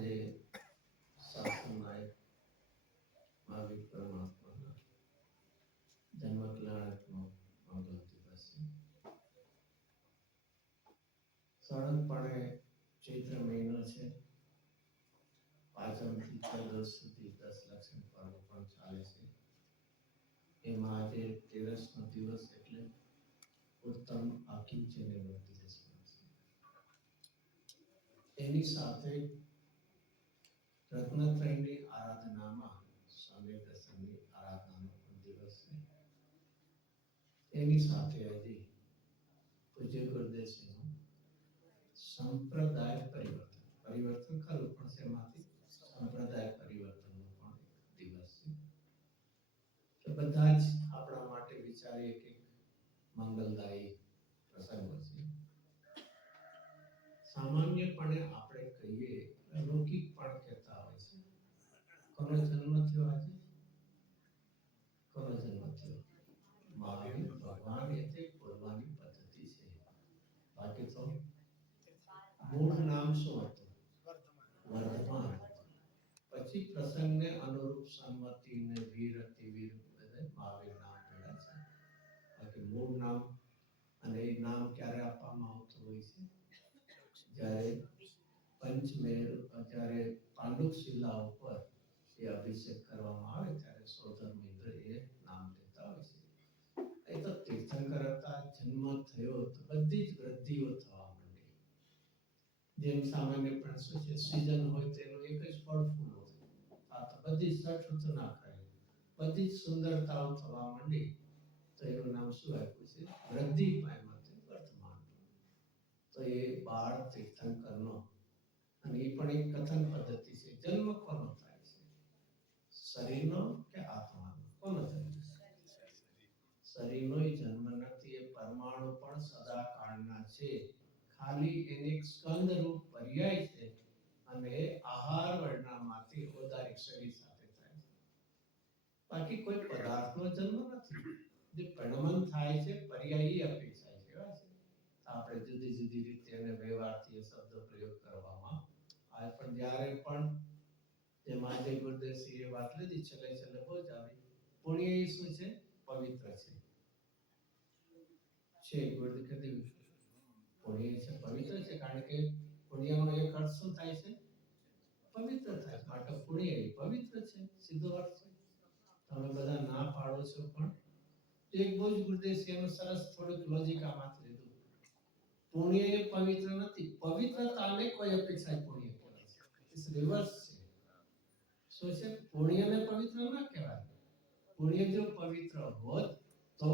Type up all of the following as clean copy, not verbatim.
આજે શાસનમાં મહાવીર પરમાત્માના જન્મ કલ્યાણકનો મંગલ દિવસ છે. સળંગપણે ચૈત્ર મહિનો છે. પાંચમથી ચૌદસ સુધી 10 લક્ષણ પર્વ પણ ચાલે છે. એમાં આજે 13નો દિવસ એટલે ઉત્તમ આકિંચનનો દિવસ પણ છે. એની સાથે રત્નત્રયની આરાધનામાં સ્વામી દર્શનની આરાધનાનો પણ દિવસ છે. એની સાથે આજે પૂજ્ય ગુરુદેવશ્રીનું સંપ્રદાય પરિવર્તન ખરું પણ શેમાંથી સંપ્રદાય પરિવર્તનનો પણ એક દિવસ છે. કે બધા જ આપણા માટે વિચારીએ કે મંગલદાયી પ્રસંગો છે. સામાન્યપણે આપણે કહીએ લૌકિક પણ કહેતા હોય છે. કોનો જન્મ થયો આજે? કોનો જન્મ થયો? મહાવીર ભગવાન એટલે બોલવાની પદ્ધતિ છે. બાકી તો મૂળ નામ શું હતું? વર્ધમાન. પછી પ્રસંગને અનુરૂપ સંમતિ ને વીર અતિવીર બધે મહાવીર નામ પડ્યા છે. બાકી મૂળ નામ અને એ નામ ક્યારે આપવામાં આવતું હોય છે? જ્યારે પંચમેલ જ્યારે પાંડુક શિલા ઉપર એ અભિષેક કરવામાં આવે ત્યારે સૌધર્મેન્દ્ર એ નામ લેતા હોય છે. એ તો તીર્થંકર હતા, જન્મ થયો તો બધી જ વૃદ્ધિઓ થવા માંડી. જેમ સામાન્ય પણ શું છે, સિઝન હોય તો એનું એક જ ફળ ફૂલ હોય. આ તો બધી સઠ ઋતુ ના કરે, બધી જ સુંદરતાઓ થવા માંડી તો એનું નામ શું આપ્યું છે? વૃદ્ધિ પામ્યો વર્તમાન. તો એ બાળ તીર્થંકરનો અને એ પણ એક કથન પદ્ધતિ છે. જન્મ કોનો થાય છે? શરીરનો કે આત્માનો? કોનો જન્મ? શરીરનો જન્મ નથી. એ પરમાણુ પણ સદાકાળના છે. ખાલી એને એક સ્કંદ રૂપ પર્યાય છે અને આહાર વર્ણમાંથી ઓદારિક શરીર સાથે થાય છે. બાકી કોઈ પદાર્થનો જન્મ નથી. જે પરિણમન થાય છે પર્યાયી અપેક્ષા છે. આપણે જુદી જુદી રીતે અને વ્યવહારથી શબ્દ પ્રયોગ કરવામાં આવે. પણ જ્યારે પણ જેમ આજે ગુરુદેવશ્રીએ વાત લીધી છેલ્લે બહુ જ આવી. પુણ્ય એ શું છે? પવિત્ર છે. ગુરુદેવ કીધું પુણ્ય છે પવિત્ર છે, કારણ કે પુણ્યનો એક અર્થ શું થાય છે? પવિત્ર થાય. માટે પુણ્ય એ પવિત્ર છે, સીધો અર્થ છે. તમે બધા ના પાડો છો પણ એક બહુ જ ગુરુદેવશ્રીનું સરસ થોડુંક લોજિક આમાંથી લીધું. પુણ્ય એ પવિત્ર નથી, પવિત્રતાને કોઈ અપેક્ષા પુણ્ય કહેવાય છે. ઇટ્સ રિવર્સ છે. શું છે? પુણ્યને પવિત્ર ના કહેવાય. પુણ્ય જો પવિત્ર હોત તો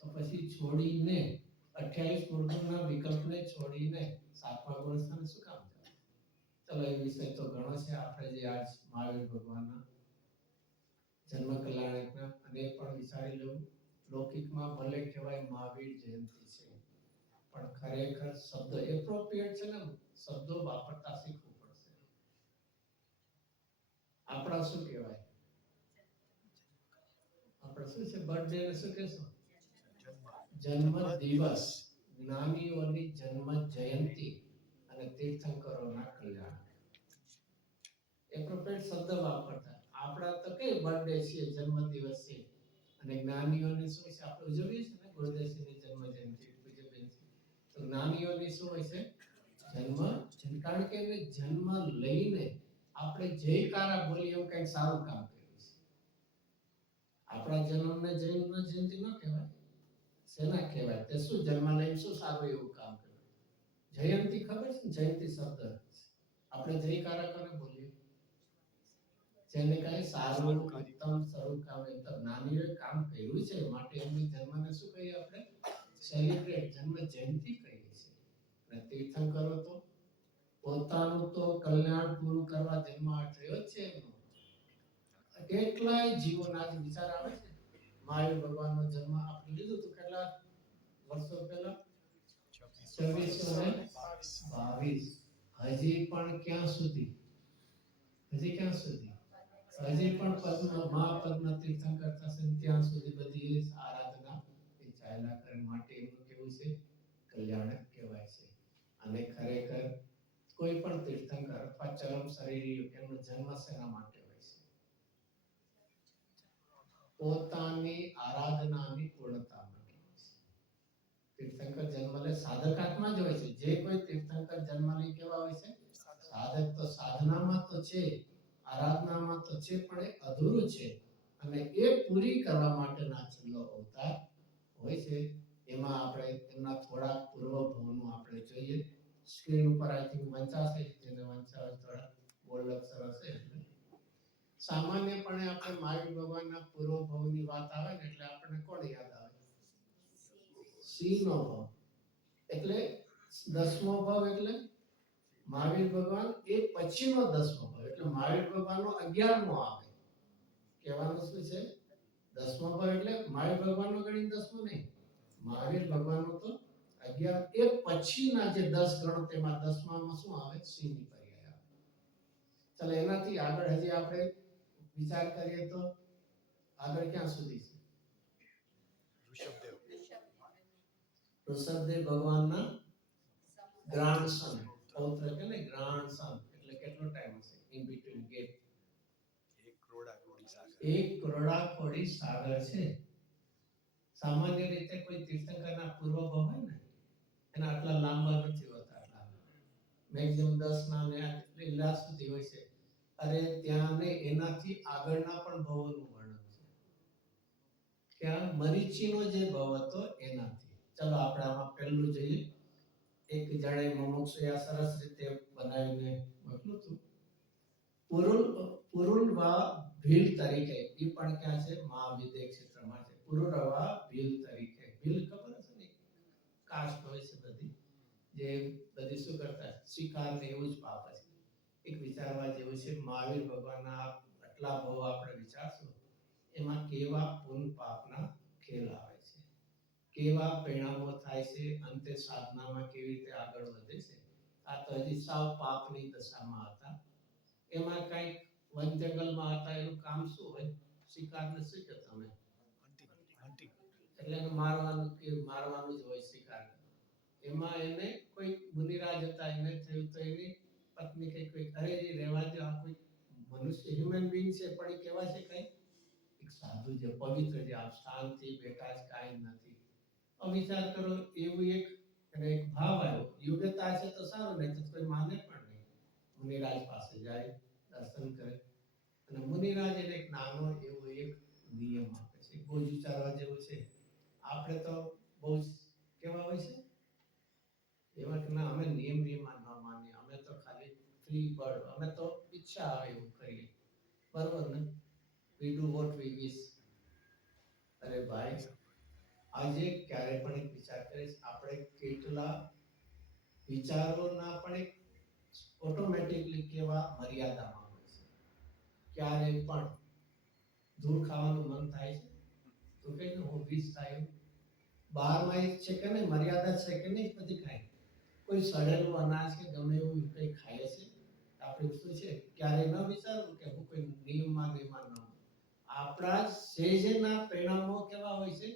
પછી છોડીને 28 ગુણના વિકલ્પને છોડીને 7મા ગુણ સ્થાને શું કામ જાય? ચલો એ વિષય તો ઘણો છે. આપણે જે આજ મહાવીર ભગવાનના જન્મ કલ્યાણકના અને પણ વિચારી લેવું. લૌકિકમાં ભલે કહેવાય મહાવીર જયંતિ છે, પણ ખરેખર શબ્દ એપ્રોપ્રિએટ છે ને, શબ્દો વાપરતા શીખવું પડશે. આપણા શું કહેવાય? આપણે શું છે? બર્થડે ને શું કહેશો? જન્મ દિવસ. જ્ઞાનીઓની જન્મ જયંતિ અને તીર્થંકરોના કલ્યાણ. એપ્રોપ્રિએટ શબ્દ વાપરતા. આપણા તો કઈ બર્થડે છે, જન્મ દિવસ છે, અને જ્ઞાનીઓની શું છે? આપણે ઉજવીએ છીએ ને ગુરુદેવશ્રીની જન્મ જયંતિ પૂજ્ય બેન છે. તો જ્ઞાનીઓની શું હોય છે? જન્મ. કારણ કે એને જન્મ લઈને આપણે જયકારા બોલીએ એવું કંઈક સારું કામ કર્યું છે. આપણા જન્મને જન્મ જયંતિ ન કહેવાય. શેના કહેવાય? તે શું જન્મ લઈને શું સારું એવું કામ કર્યું? જયંતિ ખબર છે ને? જયંતિ શબ્દ આપણે જયકારા કોને બોલીએ? જેને કઈ સારું ઉત્તમ સ્વરૂપ કામ તો નાનીએ કામ કર્યું છે માટે એમની જન્મને શું કહીએ આપણે? સેલિબ્રેટ, જન્મ જયંતિ કહીએ છીએ. અને તીર્થંકરો તો પોતાનું તો કલ્યાણ પૂરું કરવા જન્મ થયો જ છે એમનો. કેટલાય જીવોના જ વિચાર આવે છે. મહાવીર ભગવાનનો જન્મ આપણે લીધું તો કેટલા વર્ષો પહેલા? 2622. હજી પણ ક્યાં સુધી? હજી ક્યાં સુધી? હજી પણ મહાપદ્મ તીર્થંકર થશે ત્યાં સુધી બધી આરાધના એ ચાલ્યા કરે. માટે એમનું કેવું છે? કલ્યાણક કહેવાય છે. અને ખરેખર કોઈ પણ તીર્થંકર અથવા ચરમ શરીરી એમનો જન્મ શેના માટે હોય છે? પોતાની આરાધનાની પૂર્ણતા માટે હોય છે. તીર્થંકર જન્મ લે સાધકાત્મા જ હોય છે. જે કોઈ તીર્થંકર જન્મ લે કેવા હોય છે? સાધક. તો સાધનામાં તો છે, આરાધનામાં તો છે, પણ એ અધૂરું છે અને એ પૂરી કરવા માટેના છેલ્લો અવતાર હોય છે. એમાં આપણે એમના થોડા પૂર્વભાવનું આપણે જોઈએ. સ્ક્રીન ઉપર આઈ થિંક વંચાશે, જેને વંચાવે થોડા બોલ્ડ અક્ષર હશે એટલે સામાન્યપણે આપણે મહાવીર ભગવાનના પૂર્વભાવની વાત આવે ને એટલે આપણને કોણ યાદ આવે? સિંહનો ભાવ. એટલે 10મો ભાવ એટલે મહાવીર ભગવાન એ પછીનો 10મો ભાવ એટલે મહાવીર ભગવાનનો 11મો આવે. કહેવાનું શું છે? 10મો ભાવ એટલે મહાવીર ભગવાનનો ગણી 10મો નહીં, મહાવીર ભગવાનનો તો 11 એ પછીના જે 10 ગણો તેમાં 10મામાં શું આવે? સિંહની પર્યાય આવે. ચાલો એનાથી આગળ હજી આપણે વિચાર કરીએ તો આગળ ક્યાં સુધી છે? ઋષભદેવ ભગવાનના ગ્રાન્ડસન, પૌત્ર કે ને ગ્રાન્ડસન એટલે કેટલો ટાઈમ હશે ઇન બિટવીન ગેપ? 1 કરોડા કોડી સાગર છે. સામાન્ય રીતે કોઈ તીર્થંકરના પૂર્વભાવ હોય ને એના આટલા લાંબા નથી હોતા, આટલા મેક્સિમમ 10 ના ને એટલા સુધી હોય છે. અરે ત્યાં ને એનાથી આગળના પણ ભાવોનું વર્ણન છે. ત્યાં મરીચીનો જે ભાવ હતો એનાથી. ચલો આપણે આમાં પહેલું જોઈએ. એક જણે મુમુક્ષુએ સરસ રીતે બનાવીને મોકલું હતું. પુરુરવા ભીલ તરીકે એ પણ ક્યાં છે? મહાવિદ્ય ક્ષેત્રમાં છે. પુરુરવા ભીલ તરીકે. ભીલ ખબર હશે ને? કાસ્ટ હોય છે બધી, જે બધી શું કરતા શિકાર ને એવું જ પાપ છે. એક વિચારવા જેવું છે. મહાવીર ભગવાનના આટલા ભાવ આપણે વિચારશું એમાં કેવા પુન પાપના ખેલ આવે છે, કેવા પરિણામો થાય છે, અંતે સાધનામાં કેવી રીતે આગળ વધે છે. આ તો હજી સાવ પાપની દશામાં હતા. એમાં કંઈક વન જંગલમાં હતા. એનું કામ શું હોય? શિકારને શું કહો તમે? એટલે એને મારવાનું જ હોય શિકાર. એમાં એને કોઈ મુનિરાજ હતા, એને થયું તો એની પત્ની કે કોઈ અરે એ રહેવા દો, આ કોઈ મનુષ્ય હ્યુમન બીંગ છે પણ એ કેવા છે? કઈ એક સાધુ છે, પવિત્ર છે, આપ શાંતિ બેઠા જ કાંઈ નથી. વિચાર કરો, એવું એક ભાવ આવ્યો. યોગ્યતા છે તો સારું, નહીં તો કોઈ માને પણ નહીં. મુનિરાજ પાસે જાય, દર્શન કરે અને મુનિરાજ એને એક નાનો એવો એક નિયમ આપે છે. બહુ જ વિચારવા જેવું છે. આપણે તો બહુ જ કેવા હોય છે એવા કે ના અમે નિયમમાં ન માનીએ, અમે તો ખાલી ફ્રી બર્ડ, અમે તો ઈચ્છા આવે એવું કરીએ. બરોબર ને? વી ડુ વોટ વી વિશ. અરે ભાઈ, આજે ક્યારે પણ એક વિચાર કરીશ, આપણે કેટલા વિચારોના પણ એક ઓટોમેટિકલી કેવા મર્યાદામાં હોય છે. ક્યારે પણ દૂર ખાવાનું મન થાય છે તો કે હું 20 થાય 12માં એક છે કે નહીં મર્યાદા છે કે નહીં? બધી ખાય. કોઈ સડેલું અનાજ કે ગમે એવું કંઈ ખાય છે આપણે શું છે ક્યારે ન વિચારવું કે હું કોઈ નિયમમાં ન. આપણા સેજના પરિણામો કેવા હોય છે?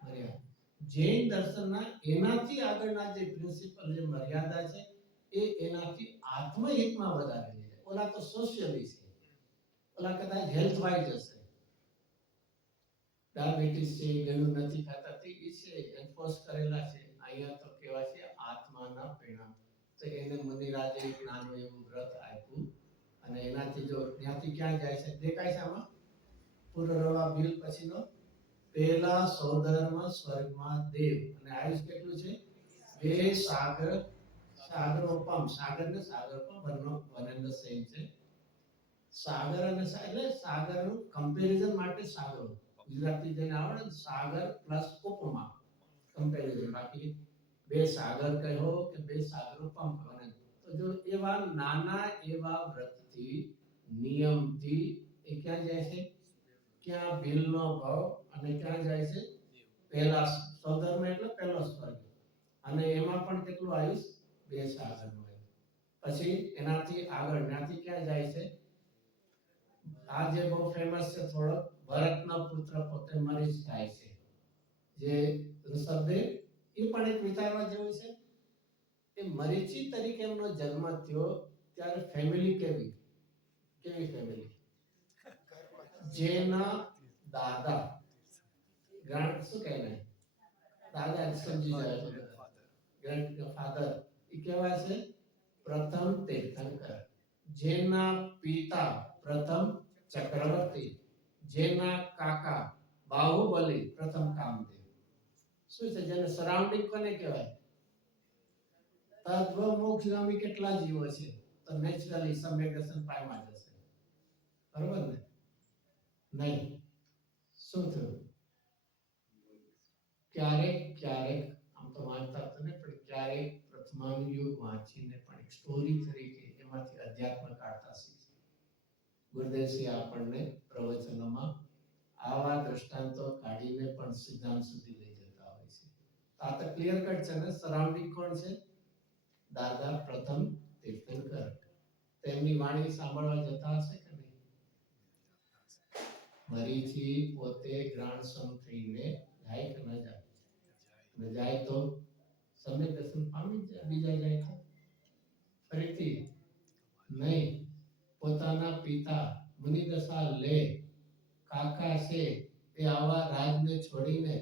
મર્યાદા. જૈન દર્શનના એનાથી આગળના જે પ્રિન્સિપલ, જે મર્યાદા છે એ એનાથી આત્મહિતમાં વધારે છે. ઓલા તો સોશિયલી છે, ઓલા કદાચ હેલ્થ વાઇઝ હશે, ડાયાબિટીસ છે, ગળું નથી ખાતા તે છે, એન્ફોર્સ કરેલા છે. અહીંયા તો કેવા છે? આત્માના પરિણામ. તો એને મુનિરાજે એક નાનું એવું વ્રત આપ્યું અને એનાથી જો ત્યાંથી ક્યાં જાય છે દેખાય છે આમાં? પુરરવા ભીલ પછીનો પહેલા સૌધર્મ સ્વર્ગમાં દેવ અને આયુષ કેટલું છે? 2 સાગર. સાગરોપમ, સાગર ને સાગરોપમ બંને વન એન્ડ ધ સેમ છે. સાગર અને એટલે સાગરનું કમ્પેરિઝન માટે સાગરો. ગુજરાતી જેને આવડે સાગર પ્લસ ઉપમા કમ્પેરિઝન. બાકી 2 સાગર કહો કે 2 સાગરોપમ કહો. તો જો એવા નાના એવા વ્રતથી, નિયમથી એ ક્યાં જાય છે? ક્યાં ભીલનો ભાવ અને ક્યાં જાય છે? પહેલા સૌધર્મ એટલે પહેલો સ્વર્ગ. અને એમાં પણ કેટલું આયુષ? 2 સાગરનું. પછી એનાથી આગળ ત્યાંથી ક્યાં જાય છે? આ જે બહુ ફેમસ છે થોડો, ભરતનો પુત્ર પોતે મરી જાય છે જે ઋષભદેવ. એ પણ એક વિચારવા જેવું છે. એ મરીચી તરીકે એમનો જન્મ થયો ત્યારે ફેમિલી કેવી કેવી ફેમિલી જેના દાદા ગ્રાન્ડ શું કહેવાય દાદા સમજી જાય છે ગ્રાન્ડ ફાધર એ કહેવાય છે પ્રથમ તીર્થંકર જેના પિતા પ્રથમ ચક્રવર્તી જેના કાકા બાહુબલી પ્રથમ કામદેવ શું છે જેને સરાઉન્ડિંગ કોને કહેવાય તદ્વ મોક્ષગામી કેટલા જીવો છે તો નેચરલી સમ્યક પાયમાં જશે બરોબર ને નહીં શું થયું ક્યારેક ક્યારેક આમ તો વાંચતા તો ને પણ ક્યારેક પ્રથમાનુયોગ વાંચીને પણ એક સ્ટોરી તરીકે એમાંથી અધ્યાત્મ કાઢતા શીખે ગુરુદેવશ્રી આપણને પ્રવચનોમાં આવા દ્રષ્ટાંતો કાઢીને પણ સિદ્ધાંત સુધી લઈ જતા હોય છે આ તો ક્લિયર કટ છે ને સરાઉન્ડિંગ કોણ છે દાદા પ્રથમ તીર્થંકર તેમની વાણી સાંભળવા જતા હશે કે નહીં મરીથી પોતે ગ્રાન્ડસન થઈને જાય કે ન જાય ન જાય તો સમ્યક દર્શન પામી જાય બીજા જાય તો ફરીથી નહીં પોતાના પિતા મુનિદશા લે કાકા છે એ આવા રાજને છોડીને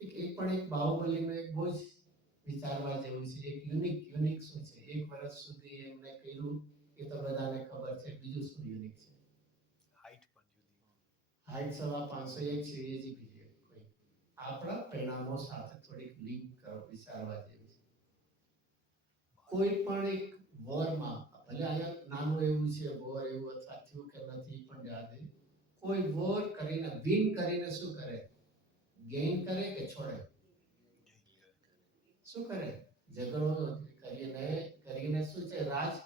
એક પણ એક બાહુબલીનો એક બહુ જ વિચારવા જેવું છે એક યુનિક શું છે એક વર્ષ સુધી એમને કર્યું એ તો બધાને ખબર છે બીજું શું યુનિક છે હાઈટ 501 છે એ જ બીજી કોઈ આપણા પરિણામો સાથે થોડીક લિંક કરો વિચારવા જેવી છે કોઈ પણ એક વોરમાં ભલે અહીંયા નાનું એવું છે વોર એવું અથવા થયું કે નથી પણ યાદ કોઈ વોર કરીને વિન કરીને શું કરે ગેઇન કરે કે છોડે શું કરે ઝઘડો કરીને શું છે રાજ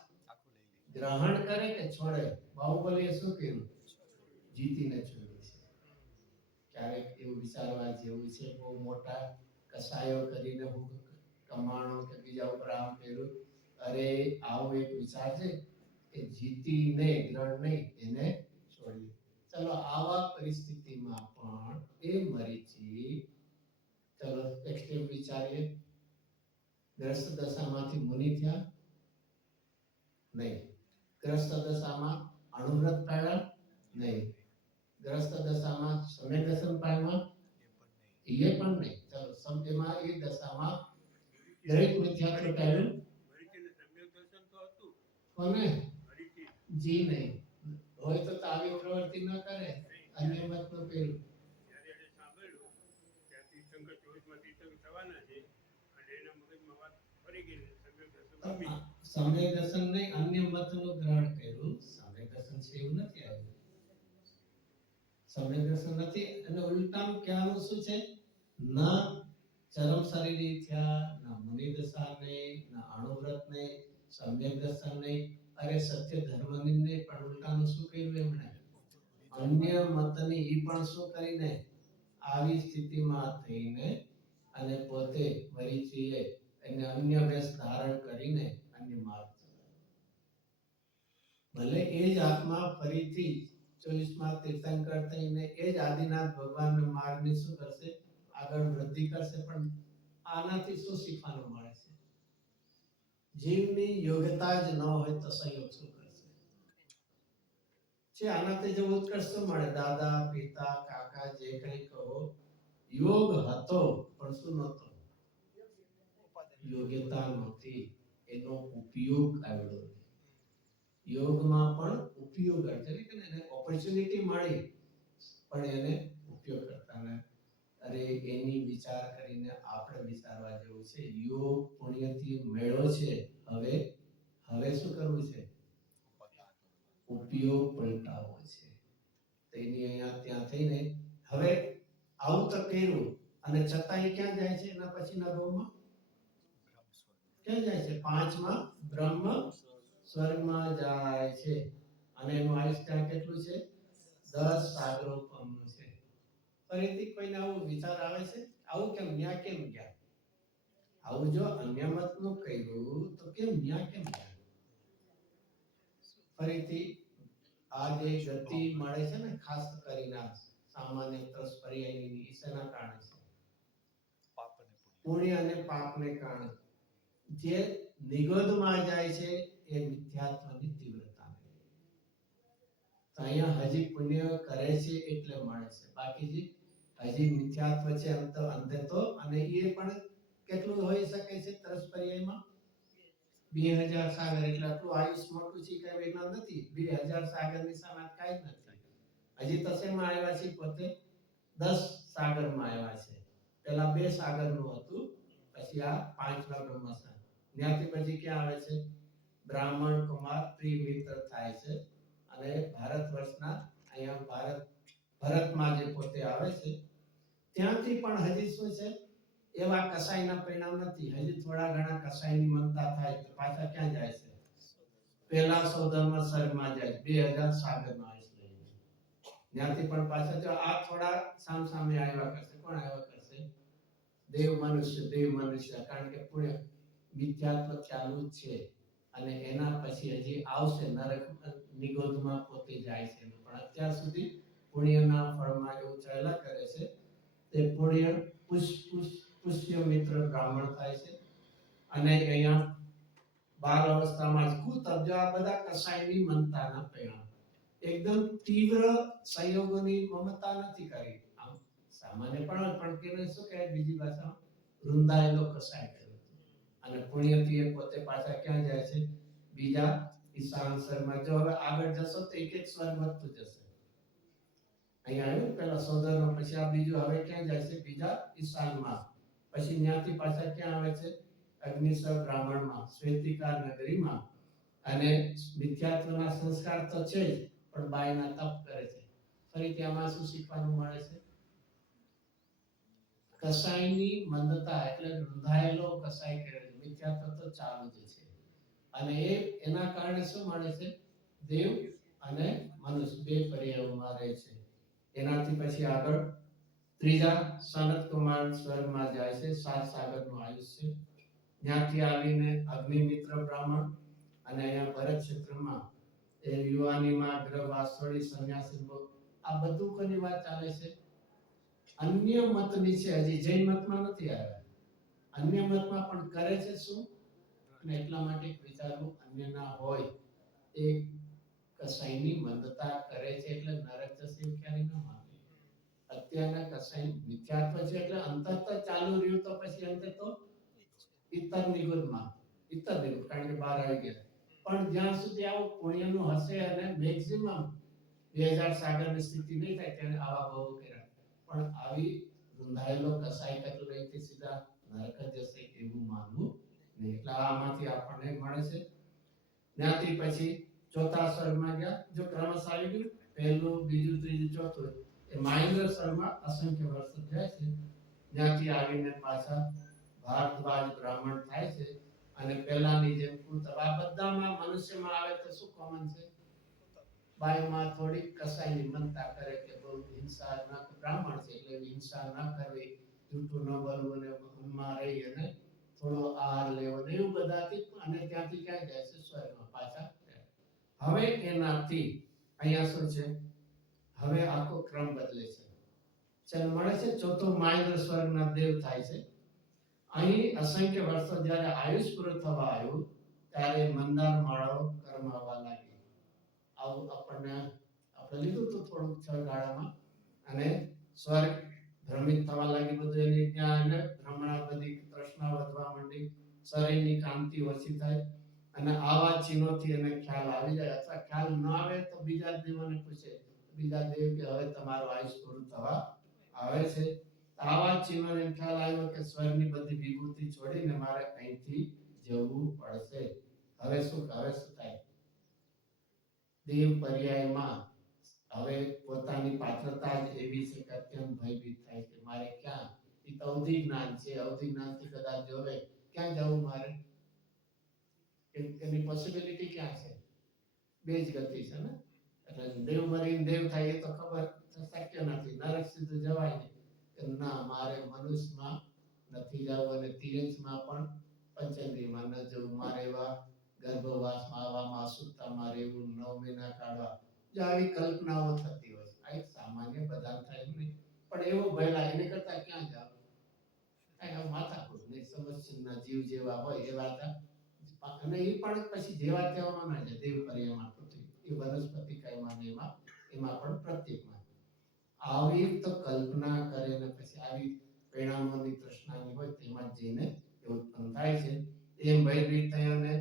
ગ્રહણ કરે કે છોડે બાહુબલીએ શું કર્યું જીતીને છોડ્યું છે ક્યારેક એવું વિચારવા જેવું છે બહુ મોટા કસાયો કરીને હું કમાણો કે બીજા ઉપર આમ કર્યું અરે આવો એક વિચાર છે કે જીતીને ગ્રહણ નહીં એને છોડ્યું ચલો આવા પરિસ્થિતિમાં પણ એ મરીચી ચલો એક સ્ટેપ વિચારીએ ગ્રસ્ત દશામાંથી મુનિ થયા નહીં ગ્રસ્ત દશામાં અણુવ્રત પાડ્યા નહીં ગ્રસ્ત દશામાં સમ્યક દર્શન પામ્યા એ પણ નહીં ચલો સમયમાં એ દશામાં દરેક વિદ્યાર્થી પાડ્યું કોને જી નહીં હોય તો આવી પ્રવૃત્તિ ન કરે અન્ય મત નો પેલું સમ્યક દર્શન નહીં અન્ય મતનું ગ્રહણ કર્યું સમ્યક દર્શન છે એવું નથી આવ્યું સમ્યક દર્શન નથી અને ઉલટાનું કહેવાનું શું છે ના ચરમ શરીરી થયા ના મુનિ દશા નહીં ના અણુવ્રત નહીં સમ્યક દર્શન નહીં અરે સત્ય ધર્મની નહીં પણ ઉલટાનું શું કર્યું એમણે અન્ય મતની ઈ પણ શું કરીને આવી સ્થિતિમાં થઈને અને પોતે મરીચીએ એને અન્ય વેશ ધારણ કરીને અન્ય માર્ગ ભલે એ જ આત્મા ફરીથી 24માં તીર્થંકર થઈને એ જ આદિનાથ ભગવાનના માર્ગની શું કરશે આગળ વૃદ્ધિ કરશે પણ આનાથી શું શીખવાનું મળે છે જીવની યોગ્યતા જ ન હોય તો સંયોગ શું કરશે છે આનાથી જો ઉત્કર્ષ શું મળે દાદા પિતા કાકા જે કંઈ કહો યોગ હતો પણ શું નહોતો યોગ્યતા નહોતી એનો ઉપયોગ આવ્યો યોગમાં પણ ઉપયોગ એટલે કે એને ઓપોર્ચ્યુનિટી મળી પણ એને ઉપયોગ કરતા ને અરે એની વિચાર કરીને આપણે વિચારવા જેવું છે યોગ પુણ્યથી મેળો છે હવે શું કરવું છે ઉપયોગ પલટાવવો છે તેની અહીંયા ત્યાં થઈને હવે આવું તો કર્યું અને છતાંય ક્યાં જાય છે એના પછીના ભાવમાં ક્યાં જાય છે 5માં બ્રહ્મ સ્વર્ગમાં જાય છે અને એનું આયુષ્ય કેટલું છે 10 સાગરો પમનું છે ફરીથી કોઈને આવું વિચાર આવે છે આવું કેમ ન્યા કેમ ગયા આવું જો અન્ય મતનું કહ્યું તો કેમ ન્યા કેમ ગયા ફરીથી આ જે ગતિ મળે છે ને ખાસ કરીને સામાન્ય ત્રસ પર્યાયની ઈચ્છાના કારણે છે પુણ્ય અને પાપને કારણે જે નિગોદમાં જાય છે એ મિથ્યાત્વની તીવ્રતા. તો અહીંયા હજી પુણ્ય કરે છે એટલે મળે છે, બાકી હજી મિથ્યાત્વ છે અંતે તો. અને એ પણ કેટલું હોઈ શકે છે તરસ પર્યાયમાં? 2000 સાગર, એટલે આટલું આયુષ મોટું છે કઈ વિજ્ઞાન નથી. 2000 સાગરની સામે કાંઈ નથી. હજી તો શેમાં આવ્યા છે? પોતે 10 સાગરમાં આવ્યા છે. પેલા 2 સાગરનું હતું, પછી આ 5મા બ્રહ્મસ્થાન. ત્યાંથી પછી ક્યાં આવે છે? બ્રાહ્મણ કુમાર પ્રિય મિત્ર થાય છે. અને ભારત વર્ષના અહીંયા ભારતમાં જે પોતે આવે છે ત્યાંથી પણ હજી શું છે, એવા કસાઈના પરિણામ નથી. હજી થોડા ઘણા કસાઈની મનતા થાય તો પાછા ક્યાં જાય છે? પહેલા સૌધર્મ સ્વર્ગમાં જાય, 2000 સાગરમાં આવે છે. ત્યાંથી પણ પાછા જો આ થોડા સામે આવ્યા કરશે. કોણ આવ્યા કરશે? દેવ મનુષ્ય, કારણ કે પુણ્ય મિથ્યાત્વ ચાલુ છે. અને એના પછી હજી આવશે નરક નિગોદમાં પોતે જાય છે. પણ અત્યાર સુધી પુણ્યના ફળમાં એવું ચાલ્યા કરે છે. તે પુણ્ય પુષ્ય મિત્ર બ્રાહ્મણ થાય છે. અને અહીંયા 12 અવસ્થામાં કુતબ્જ, આ બધા કસાયની મમતાના પરિણામ. એકદમ તીવ્ર સંયોગોની મમતા નથી કરી. આમ સામાન્ય પણ કેને શું કહે બીજી ભાષામાં? રૂંધાયેલો કસાય કર્યો. અને પુણ્યથી એ પોતે પાછા ક્યાં જાય છે? બીજા ઈશાન સ્વર્ગમાં. જો હવે આગળ જશો તો એક સ્વર્ગ વધતું જશે. અહીંયા આવ્યું પેલા સૌદરમાં, પછી આ બીજું હવે ક્યાં જાય છે? બીજા ઈશાનમાં. પછી ત્યાંથી પાછા ક્યાં આવે છે? અગ્નિસર બ્રાહ્મણમાં, શ્વેતિકા નગરીમાં. અને મિથ્યાત્વના સંસ્કાર તો છે જ, પણ બાયના તપ કરે છે. ફરીથી આમાં શું શીખવાનું મળે છે? કસાયની મંદતા, એટલે રૂંધાયેલો કસાય કહેવાય. મિથ્યાત્વ તો ચાલુ જ છે. અને એના કારણે શું મળે છે? દેવ અને મનુષ્ય 2 પર્યાયોમાં રહે છે. એનાથી પછી આગળ ત્રીજા સનત કુમાર સ્વર્ગમાં જાય છે. 7 સાગરનું આયુષ્ય છે. ત્યાંથી આવીને અગ્નિમિત્ર બ્રાહ્મણ. અને અહીંયા ભરત ક્ષેત્રમાં એ યુવાનીમાં ગ્રહવાસ છોડી સંન્યાસી. આ બધું કોની વાત ચાલે છે? અન્ય મતની છે. હજી જૈન મતમાં નથી આવ્યા. અન્ય મતમાં પણ કરે છે શું? અને એટલા માટે વિચારવું અન્ય ના હોય. એક કસાઈની મંદતા કરે છે એટલે નરક જશે એવું ક્યારે ન માને. અત્યારના કસાઈ મિથ્યાત્વ છે એટલે અંતત ચાલુ રહ્યું, તો પછી અંતે તો ઇતર નિગુણમાં, કારણ કે બહાર આવી ગયા. પણ જ્યાં સુધી આવું પુણ્યનું હશે અને મેક્સિમમ 2000 સાગરની સ્થિતિ નહીં થાય ત્યારે આવા બહુ કર્યા. પણ આવી રૂંધાયેલો કસાઈ કતલ રહીથી સીધા નરક જશે એવું માનવું નહીં. એટલે આમાંથી આપણને મળે છે. ત્યાંથી પછી ચોથા સ્વર્ગમાં ગયા. જો ક્રમશ આવી ગયું, પહેલું, બીજું, ત્રીજું, ચોથું, એ મહેન્દ્ર સ્વર્ગમાં અસંખ્ય વર્ષ જાય છે. ત્યાંથી આવીને પાછા ભારદ્વાજ બ્રાહ્મણ થાય છે. અને પહેલાની જેમ આ બધામાં મનુષ્યમાં આવે તો શું કોમન છે? બાયમાં થોડીક કસાઈની મનતા કરે કે બહુ હિંસા ન, બ્રાહ્મણ છે એટલે હિંસા ન કરવી, જૂઠું ન બોલવું, અને મનમાં રહી અને થોડો આહાર લેવો ને એવું બધાથી. અને ત્યાંથી ક્યાં જાય છે? સ્વર્ગમાં પાછા. હવે એનાથી અહીંયા શું છે? હવે આખો ક્રમ બદલે છે. ચાલ મળે છે ચોથો મહેન્દ્ર સ્વર્ગના દેવ થાય છે. અહીં અસંખ્ય વર્ષો જ્યારે આયુષ પૂરું થવા આવ્યું ત્યારે મંદાર માળો કર્મ આવવા લાગી. આવું આપણે લીધું તો થોડુંક ગાળામાં. અને સ્વર્ગ ભ્રમિત થવા લાગી. બધું એની ત્યાં એને ભ્રમણા બધી તૃષ્ણા વધવા માંડી. શરીરની કાંતિ ઓછી થાય. અને આવા ચિહ્નોથી એને ખ્યાલ આવી જાય. અથવા ખ્યાલ ન આવે તો બીજા દેવોને પૂછે. બીજા દેવ કે હવે તમારું આયુષ પૂરું થવા આવે છે. આવા ચિહ્નોને ખ્યાલ આવ્યો કે સ્વર્ગની બધી વિભૂતિ છોડીને મારે અહીંથી જવું પડશે. હવે શું થાય? દેવ પર્યાયમાં હવે પોતાની પાત્રતા જ એવી છે કે અત્યંત ભયભીત થાય કે મારે ક્યાં? એ તો અવધિ જ્ઞાન છે. અવધિ જ્ઞાનથી કદાચ જોવે ક્યાં જવું મારે? એની પોસિબિલિટી ક્યાં છે? 2 જ ગતિ છે ને. એટલે દેવ મરીને દેવ થાય એ તો ખબર શક્ય નથી. નરક સીધું જવાય નહીં. કે ના, મારે મનુષ્યમાં નથી જવું, અને તિર્યંશમાં પણ પંચેન્દ્રિયમાં ન જવું. મારે એવા ગર્ભવાસમાં, આવામાં અશુદ્ધતામાં રહેવું, 9 મહિના કાઢવા. જો આવી કલ્પનાઓ થતી હોય, આ એક સામાન્ય બધા થાય નહીં. પણ એવો ભય લાગે એને કરતા ક્યાં જાવ? કઈ માથાકૂટ નહીં, સમસ્યા પશ્ચિમના જીવ જેવા હોય એવા હતા. અને એ પણ પછી જેવા તેવામાં ના છે દેવ પર્યામાં પૃથ્વી એ વનસ્પતિ કાયમાં એમાં પણ પ્રત્યેકમાં આવી તો કલ્પના કરે ને પછી આવી પરિણામોની તૃષ્ણાની હોય તેમાં જઈને એ ઉત્પન્ન થાય છે. એમ ભયભીત થયો ને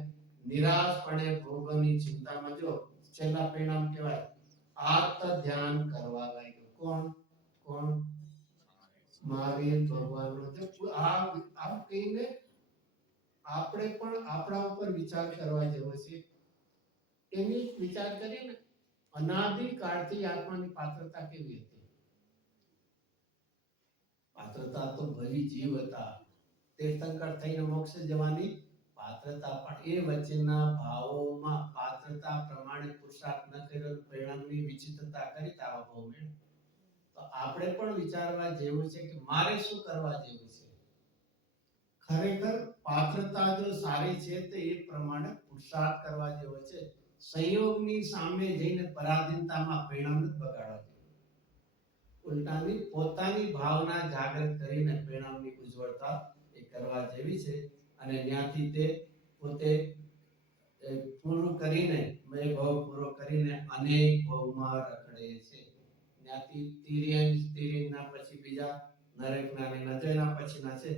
નિરાશપણે ભોગોની ચિંતામાં જો છેલ્લા પરિણામ કહેવાય આર્ત ધ્યાન કરવા લાગ્યો. કોણ કોણ? મહાવીર ભગવાનનો. જો આમ કહીને આપણે પણ આપણા ઉપર વિચાર કરવા જેવો છે. એની વિચાર કરીએ ને અનાદિ કાળથી આત્માની પાત્રતા કેવી હતી. પાત્રતા તો ભલી જીવ હતા. તીર્થંકર થઈને મોક્ષ જવાની પાત્રતા, પણ એ વચ્ચેના ભાવોમાં પાત્રતા પ્રમાણે પુરુષાર્થ ન કર્યો પરિણામની વિચિત્રતા કરી આવા ભાવ તો આપણે પણ વિચારવા જેવું છે કે મારે શું કરવા જેવું છે. ખરેખર પાત્રતા જો સારી છે તો એ પ્રમાણે પુરુષાર્થ કરવા જેવો છે. સંયોગની સામે જઈને પરાધીનતામાં પરિણામ નથી બગાડવા જેવું. ઉલટાની પોતાની ભાવના જાગૃત કરીને પરિણામની ઉજ્જવળતા એ કરવા જેવી છે. અને ત્યાંથી તે પોતે પૂરું કરીને મેં ભાવ પૂરો કરીને અનેક ભાવમાં રખડે છે. ત્યાંથી તિર્યંના પછી બીજા નરેકના ને નજરના પછીના છે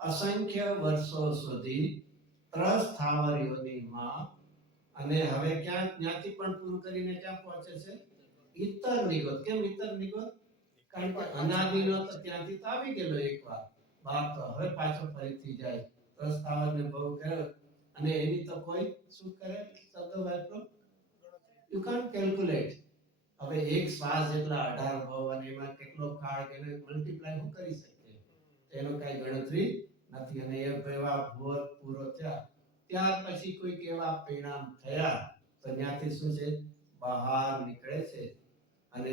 અસંખ્ય વર્ષો સુધી ત્રસ્થાવર યોનિમાં. અને હવે ક્યાં ત્યાંથી પણ પૂરું કરીને ક્યાં પહોંચે છે? ઈતર નિગોત. કેમ ઈતર નિગોત? કારણ કે અનાદિનો તો ત્યાંથી તો આવી ગયેલો એકવાર બાર, તો હવે પાછો ફરીથી જાય ત્રસ્થાવરને બહુ કર્યો. અને એની તો કોઈ શું કરે શબ્દ વાપરો યુ કાન્ટ કેલ્ક્યુલેટ. હવે એક શ્વાસ જેટલા 18 ભાવ અને એમાં કેટલો કાળ એને મલ્ટીપ્લાય હું કરી શકીએ એનો કઈ ગણતરી નથી. અને એ એવા ભોર પૂરો થયા ત્યાર પછી કોઈ એવા પરિણામ થયા તો ત્યાંથી શું છે બહાર નીકળે છે. અને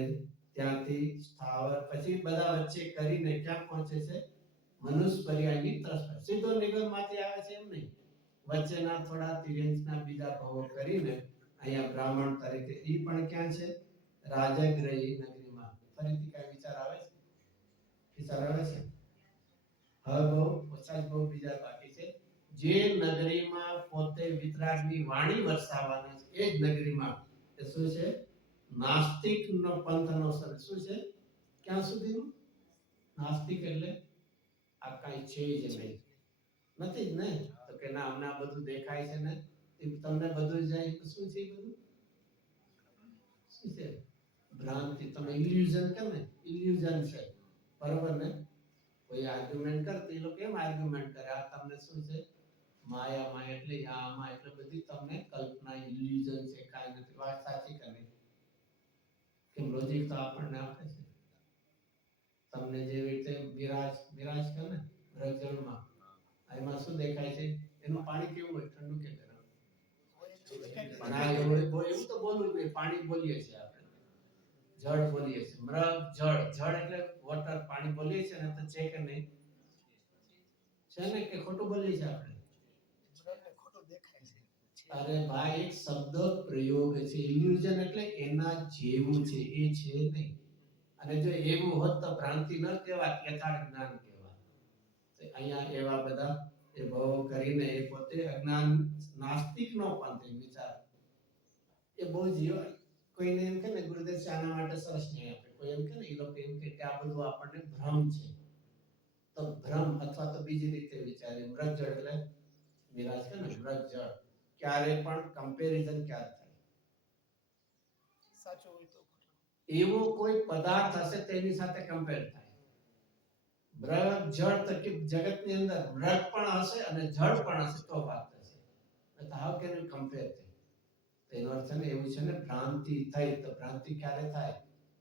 ત્યાંથી સ્થાવર પછી બધા વચ્ચે કરીને ક્યાં પહોંચે છે? મનુષ્ય પર્યાયની તરફ. સીધો નિગમમાંથી આવે છે એમ નહીં, વચ્ચેના થોડા તિર્યંશના બીજા ભાવો કરીને અહીંયા બ્રાહ્મણ તરીકે ઈ પણ ક્યાં છે? રાજગ્રહી નગરીમાં. ફરીથી કઈ વિચાર આવે છે? વિચાર આવે છે? હવે બહુ ઓછા બહુ બીજા બાકી છે. જે નગરીમાં પોતે વિતરાગની વાણી વરસાવવાના છે એ જ નગરીમાં એ શું છે? નાસ્તિકનો પંથનો સર. શું છે? ક્યાં સુધીનું? નાસ્તિક એટલે આ કઈ છે જ નહીં, નથી જ ને. તો કે ના અમને બધું દેખાય છે ને તમને બધું જાય તો શું છે? બધું શું છે? ભ્રાંતિ. તમે ઇલ્યુઝન કે ને ઇલ્યુઝન છે, બરોબર ને? કોઈ આર્ગ્યુમેન્ટ કરતે એ લોકો કેમ આર્ગ્યુમેન્ટ કરે? આ તમને શું છે? માયા એટલે આમાં એટલે બધી તમને કલ્પના ઇલ્યુઝન છે, કાઈ નથી. વાત સાચી કે નહીં? કેમ લોજિક તો આપણને આપે છે. તમને જેવી રીતે મિરાજ કે ને રજળમાં એમાં શું દેખાય છે? એનું પાણી કેવું હોય? ઠંડુ કે ગરમ? પણ આ એવું તો બોલવું જોઈએ. પાણી બોલીએ છીએ આપણે, જળ બોલીએ છીએ. મૃગ જળ. જળ એટલે વોટર, પાણી બોલીએ છીએ ને તો છે કે નહીં? છે ને કે ખોટું બોલીએ છીએ આપણે? અરે ભાઈ એક શબ્દ પ્રયોગ છે. ઇલ્યુઝન એટલે એના જેવું છે, એ છે નહીં. અને જો એવું હોત તો ભ્રાંતિ ન કહેવાય, યથાર્થ જ્ઞાન કહેવાય. અહીંયા એવા બધા એ ભાવો કરીને એ પોતે અજ્ઞાન નાસ્તિકનો પંથ વિચાર એ બહુ જીવ. કોઈને એમ કે ને ગુરુદેવ શાના માટે સરસ નહીં આપે, કોઈ એમ કે ને એ લોકો એમ કે આ બધું આપણને ભ્રમ છે. તો ભ્રમ અથવા તો બીજી રીતે વિચારે મૃગજળ એટલે વિરાજ કે ને મૃગજળ ક્યારે પણ કમ્પેરિઝન ક્યારે થાય? સાચું હોય તો એવો કોઈ પદાર્થ હશે તેની સાથે કમ્પેર થાય. મૃગ જળ તરકીબ જગતની અંદર મૃગ પણ હશે અને જળ પણ હશે તો વાત થશે. તો હાઉ કેન યુ કમ્પેર? તેનો અર્થ છે ને એવું છે ને ભ્રાંતિ થઈ. તો ભ્રાંતિ ક્યારે થાય?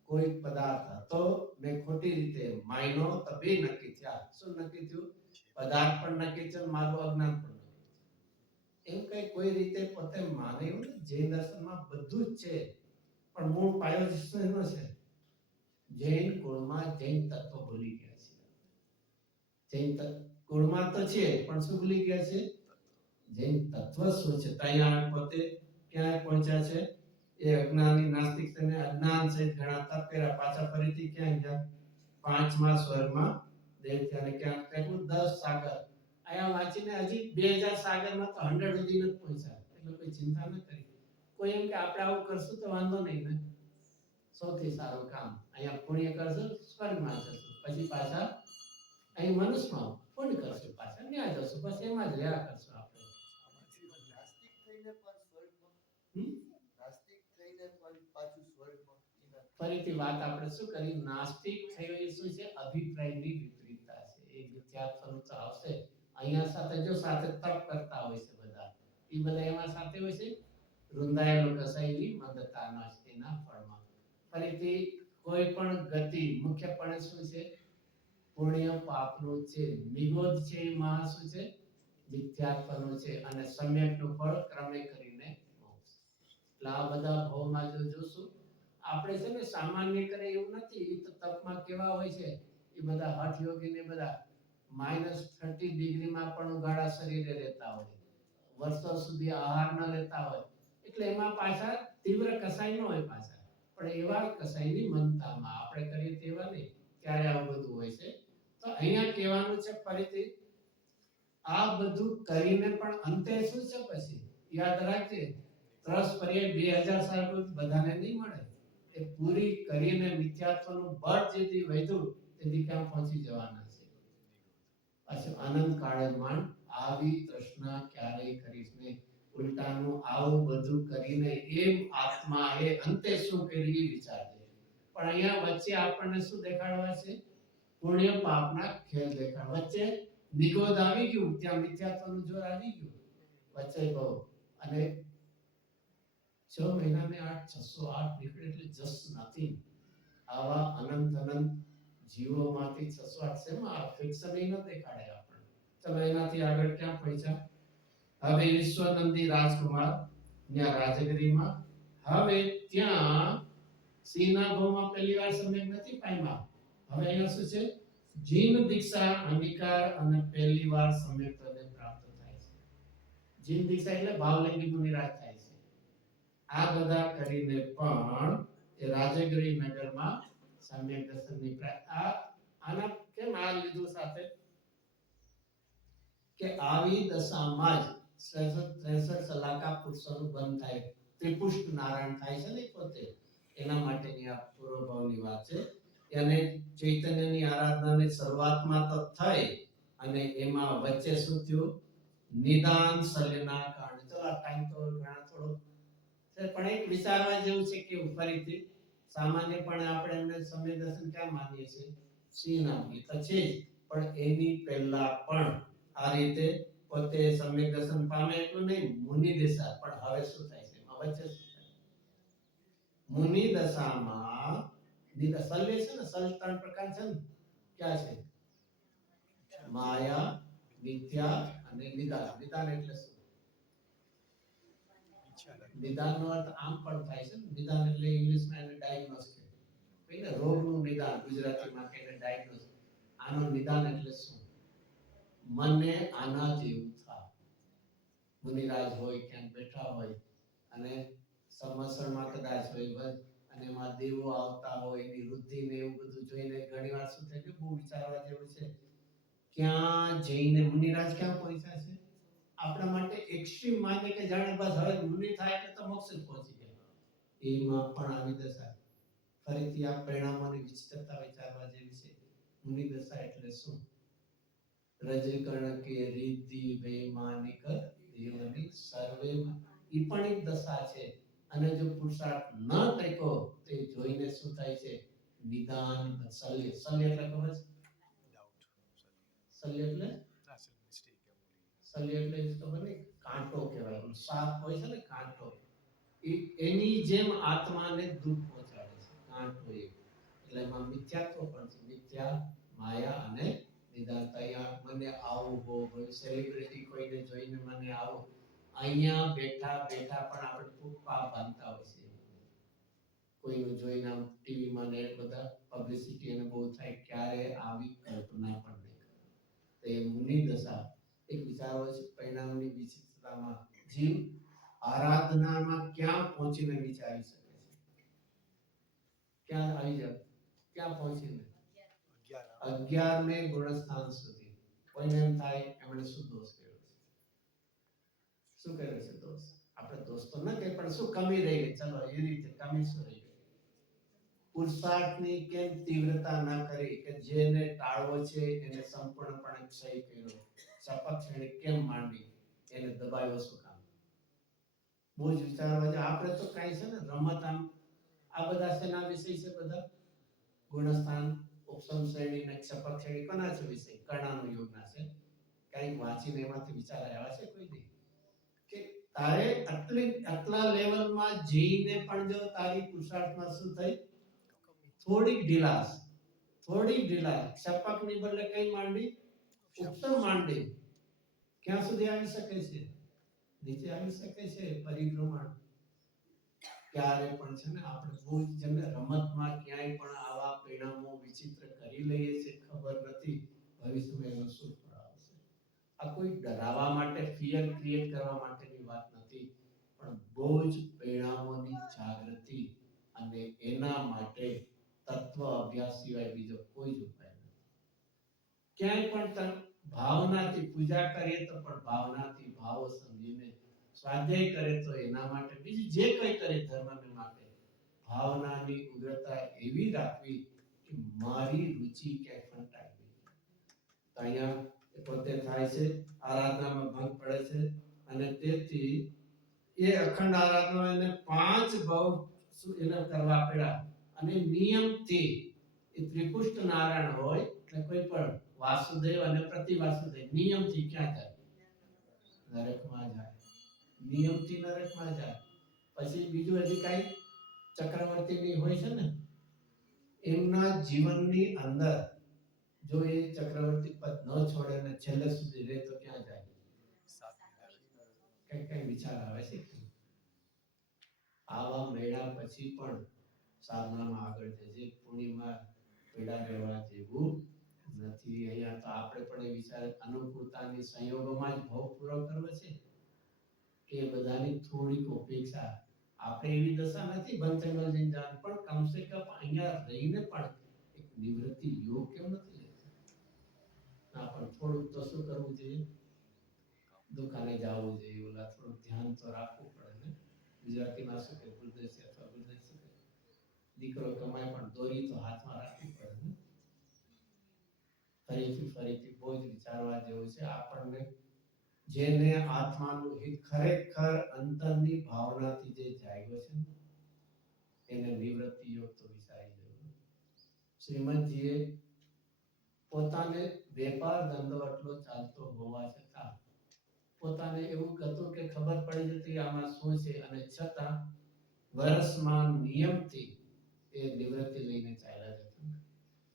કોઈ પદાર્થ હતો મેં ખોટી રીતે માયનો તો બે નક્કી થયા. શું નક્કી થયું? પદાર્થ પણ નક્કી થયો, મારું અજ્ઞાન પણ નક્કી થયું. એમ કઈ કોઈ રીતે પોતે માને એવું ને જૈન દર્શનમાં બધું જ છે, પણ મૂળ પાયો શેનો છે? જૈન કુળમાં જૈન તત્વ ભૂલી ગયા છે. જૈન કુળમાં તો છે પણ શું ભૂલી ગયા છે? જૈન તત્વ શું છે? ત્યાં પોતે ક્યાં પહોંચ્યા છે? એ અજ્ઞાની નાસ્તિક અને અજ્ઞાન સહિત ગણાતા પેલા પાછા ફરીથી ક્યાં ગયા? પાંચમા સ્વર્ગમાં દેવ ત્યાં ક્યાં કેટલું 10 સાગર. અહીંયા વાંચી 2000 સાગરમાં તો 100 સુધી નથી પહોંચ્યા, એટલે કોઈ ચિંતા ન કરી. કોઈ એમ કે આપણે આવું કરશું તો વાંધો નહીં ને, સૌથી સારું કામ અહીંયા પુણ્ય કરશું, સ્વર્ગમાં જશું, પછી પાછા અહીં મનુષ્યમાં પુણ્ય કરશું, પાછા ન્યા જશું, બસ એમાં જ રહ્યા કરશું આપણે. નાસ્તિક થઈને પણ સ્વર્ગમાં, નાસ્તિક થઈને પણ પાછું સ્વર્ગમાં. ફરીથી વાત આપણે શું કરી, નાસ્તિક થયો એ શું છે, અભિપ્રાયની વિપરીતતા છે, એ મિથ્યાત્વનું તો આવશે. અહીંયા સાથે જો સાથે તપ કરતા હોય છે બધા, એ બધા એમાં સાથે હોય છે, રૂંધાયેલો કસાયેલી મંદતાના તેના ફળમાં. ફરીથી કોઈ પણ ગતિ મુખ્યપણે શું છે, પુણ્ય પાપનું છે, નિગોદ છે એમાં શું છે, મિથ્યાત્વનું છે, અને સમ્યકનું ફળ ક્રમે કરીને મોક્ષ. એટલે આ બધા ભાવમાં જો જોશું આપણે છે ને, સામાન્ય કરે એવું નથી. એ તો તપમાં કેવા હોય છે, એ બધા હઠ યોગી ને બધા -30 ડિગ્રીમાં પણ ઉગાડા શરીરે રહેતા હોય, વર્ષો સુધી આહાર ન લેતા હોય, એટલે એમાં પાછા તીવ્ર કસાય ન હોય પાછા, પણ એવા કસાયની મનતામાં આપણે કરીએ તેવા નહીં, ત્યારે આવું બધું હોય છે. તો અહીંયા કહેવાનું છે ફરીથી, આ બધું કરીને પણ અંતે શું છે, પછી યાદ રાખજે, ત્રસ પર્યાય 2000 સાલ બધાને નહીં મળે. એ પૂરી કરીને મિથ્યાત્વનું બળ જેથી વધ્યું તેથી ક્યાં પહોંચી જવાના છે. પાછું આનંદ કાળે માંડ આવી તૃષ્ણા ક્યારેય કરીશ નહીં. ઉલટાનું આવું બધું કરીને એમ આત્મા એ અંતે શું કરી વિચારજે. પણ અહીંયા વચ્ચે આપણને શું દેખાડવા છે, પુણ્ય પાપના ખેલ દેખાડ. વચ્ચે નિગોદ આવી ગયું, ત્યાં મિથ્યાત્વનું જોર આવી ગયું વચ્ચે બહુ. અને 6 મહિના में 608 નીકળે એટલે જસ નથી. આવા અનંત જીવોમાંથી 608 શેમાં ફિક્શન ન દેખાડે આપણને. ચલો એનાથી આગળ ક્યાં પહોંચ્યા, હવે વિશ્વનંદી રાજકુમાર ત્યાં રાજગીરીમાં. હવે ત્યાં સિંહના ગોમાં પહેલી વાર સમ્યક નથી પામ્યા. હવે અહીંયા શું છે, જીન દીક્ષા અંગીકાર અને પહેલી વાર સમ્યક પદને પ્રાપ્ત થાય છે. જીન દીક્ષા એટલે ભાવલિંગી મુનિરાજ થાય છે. આ બધા કરીને પણ એ રાજગીરી નગરમાં સમ્યક દર્શનની આના કેમ આ લીધું સાથે, કે આવી દશામાં જ 63 સલાકા પુરુષોનું બંધ થાય, ત્રિપુષ્ટ નારાયણ થાય છે ને પોતે, એના માટેની આ પૂર્વભાવની વાત છે. અને ચૈતન્યની આરાધનાની શરૂઆતમાં તો થઈ, અને એમાં વચ્ચે શું થયું, નિદાન શલ્યના કારણે. ચલો આ ટાઈમ તો ઘણા થોડો છે, પણ એક વિચારવા જેવું છે કે ફરીથી સામાન્યપણે આપણે એમને સમ્યક દર્શન ક્યાં માનીએ છીએ, સિંહના તો છે જ, પણ એની પહેલા પણ આ રીતે પોતે સમ્યક દર્શન પામે એટલું નહીં, મુનિ દશા. પણ હવે શું થાય છે, વચ્ચે શું થાય, મુનિ દશામાં શલ્ય છે ને, શલ્ય 3 પ્રકાર છે ને, ક્યાં છે, માયા, મિથ્યા અને નિદાન. નિદાન એટલે શું, નિદાનનો અર્થ આમ પણ થાય છે. નિદાન એટલે ઇંગ્લિશમાં એને ડાયગ્નોસ કહે, એટલે રોગનું નિદાન, ગુજરાતીમાં કહે ડાયગ્નોસ. આનો નિદાન એટલે શું, મને આના જેવું થાય. મુનિરાજ હોય, ક્યાંક બેઠા હોય, અને સંવત્સરમાં કદાચ હોય, અને એમાં દેવો આવતા હોય, એની વૃદ્ધિ ને એવું બધું જોઈને ઘણીવાર શું થાય કે બહુ વિચારવા જેવું છે. ક્યાં જઈને મુનિરાજ ક્યાં પહોંચ્યા છે, આપણા માટે એક્સ્ટ્રીમ માને કે જાણે બસ હવે મુનિ થાય એટલે તો મોક્ષ પહોંચી ગયા. એમાં પણ આવી દશા. ફરીથી આ પરિણામોની વિચિત્રતા વિચારવા જેવી છે. મુનિ દશા એટલે શું, રજકર્ણ કે રીતિ વૈમાનિક દેવની સર્વે, ઈ પણ એક દશા છે. અને જો પુરુષાર્થ ન ટેકો તે જોઈને શું થાય છે, નિદાન શલ્ય. શલ્ય એટલે ખબર છે, શલ્ય એટલે શલ્ય એટલે ખબર નહીં, કાંટો કહેવાય. સાપ હોય છે ને કાંટો, એની જેમ આત્માને દુઃખ પહોંચાડે છે કાંટો એ. એટલે એમાં મિથ્યાત્વ પણ છે, મિથ્યા, માયા અને નિદાન. અહીંયા મને આવું બહુ સેલિબ્રિટી કોઈને જોઈને મને આવું, અહીંયા બેઠા બેઠા પણ આપણે ખૂબ પાપ બાંધતા હોય છે. કોઈનું જોઈને આમ ટીવીમાં ને બધા પબ્લિસિટી અને બહુ થાય, ક્યારે આવી કલ્પના પણ નહીં કરે. તો એ મુનિ દશા એક વિચાર હોય છે. પરિણામની વિચિત્રતામાં જીવ આરાધનામાં ક્યાં પહોંચીને વિચારી શકે છે, ક્યાં આવી જાય, ક્યાં પહોંચીને 11 ને ગુણસ્થાન સુધી. કોઈને એમ થાય એમણે શું દોષ કર્યો છે, શું કર્યું છે દોષ? આપણે દોષ તો ન કહે, પણ શું કમી રહી ગઈ? ચલો એ રીતે કમી શું રહી ગઈ? પુરુષાર્થની કેમ તીવ્રતા ન કરી કે જેને ટાળવો છે એને સંપૂર્ણપણે ક્ષય કર્યો? શપથ શ્રેણી કેમ માંડી એને દબાવ્યો શું કામ? બહુ જ વિચારવા છે. આપણે તો કાંઈ છે ને રમત આમ આ બધા શેના વિષય છે? બધા ગુણસ્થાન, ઉપસમ શ્રેણી ને શપથ શ્રેણી કોના છે વિષય? કર્ણાનો યોગના છે. કંઈક વાંચીને એમાંથી વિચાર આવ્યા છે કોઈ દી કે તારે આટલા લેવલમાં જઈને પણ જો તારી પુરુષાર્થમાં શું થઈ? થોડીક ઢીલાસ, શપથની બદલે કઈ માંડી? ઉપસમ માંડી. ક્યાં સુધી આવી શકે છે? નીચે આવી શકે છે પરિભ્રમણ. ક્યારે પણ છે ને આપણે બહુ જ જેને રમતમાં ક્યાંય પણ આવા પરિણામો વિચિત્ર કરી લઈએ છે, ખબર નથી ભવિષ્યમાં એનો શું ફળ આવશે. આ કોઈ ડરાવવા માટે, ફિયર ક્રિએટ કરવા માટેની વાત નથી, પણ બહુ જ પરિણામોની જાગૃતિ અને એના માટે તત્વ અભ્યાસ સિવાય બીજો કોઈ જ ઉપાય નથી. ક્યાંય પણ ભાવનાથી પૂજા કરીએ તો પણ ભાવનાથી, ભાવો સમજીને સ્વાધ્યાય કરે તો એના માટે, બીજું જે કંઈ કરે ધર્મને માટે ભાવનાની ઉગ્રતા એવી રાખવી કે મારી રુચિ ક્યાંય ફંટાય નહીં. તો અહીંયા પોતે થાય છે આરાધનામાં ભંગ પડે છે અને તેથી એ અખંડ આરાધના એને 5 ભાવ એને કરવા પડ્યા અને નિયમથી એ ત્રિપુષ્ટ નારાયણ હોય એટલે કોઈ પણ વાસુદેવ અને પ્રતિવાસુદેવ નિયમથી ક્યાં જાય? નરકમાં જાય. નિયમથી નરકમાં જાય. પછી બીજું હજી કાંઈ ચક્રવર્તીની હોય છે ને, એમના જીવનની અંદર જો એ ચક્રવર્તી પદ ન છોડે ને છેલ્લે સુધી રહે તો ક્યાં જાય? કઈ વિચાર આવે છે? આવા મેળા પછી પણ સાધનામાં આગળ જજે. પૂર્ણિમા પેડા રહેવા જેવું નથી. અહીંયા તો આપણે પણ એ વિચાર અનુકૂળતાની સંયોગોમાં જ ભોગ પૂરો કરવો છે કે બધાની થોડીક અપેક્ષા. આપણે એવી દશા નથી બંધંગલ જઈને પણ કમસે કમ અહીંયા રહીને પણ એક નિવૃત્તિ યોગ કેમ નથી લેતા? ના, પણ થોડુંક તો શું કરવું જોઈએ? દુકાને જવું જોઈએ, ઓલા થોડું ધ્યાન તો રાખવું પડે ને. ગુજરાતીમાં શું કે ગુરદેશી અથવા ગુરદેશી શું કે દીકરો કમાય પણ દોરી તો હાથમાં રાખવી પડે ને. ફરીથી બહુ જ વિચારવા જેવું છે. આપણને જેને આત્માનું હિત ખરેખર અંતરની ભાવનાથી જે જાગ્યો છે એને નિવૃત્તિ યોગ તો વિચારી લેવું. શ્રીમદજીએ પોતાને વેપાર ધંધો આટલો ચાલતો હોવા છતાં પોતાને એવું હતું કે ખબર પડી જતી આમાં શું છે અને છતાં વર્ષમાં નિયમથી એ નિવૃત્તિ લઈને ચાલ્યા જતા.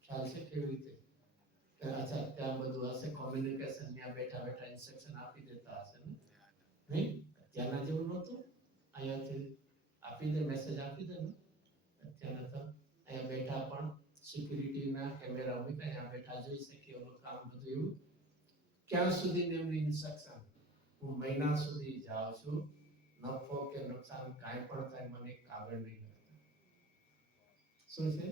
ખ્યાલ છે કેવી રીતે? અચ્છા, ત્યાં બધું હશે કોમ્યુનિકેશન, ત્યાં બેઠા બેઠા ઇન્સ્ટ્રક્શન આપી દેતા હશે ને? નહીં, ત્યાંના જેવું નહોતું. અહીંયાથી આપી દે, મેસેજ આપી દે ને. અત્યારના તો અહીંયા બેઠા પણ સિક્યુરિટીના કેમેરા મૂકી અહીંયા બેઠા જોઈ શકીએ ઓલું કામ બધું એવું. ક્યાં સુધી એમની ઇન્સ્ટ્રક્શન? હું મહિના સુધી જાઉં છું, નફો કે નુકસાન કાંઈ પણ થાય મને કાગળ નહીં લખતા. શું છે?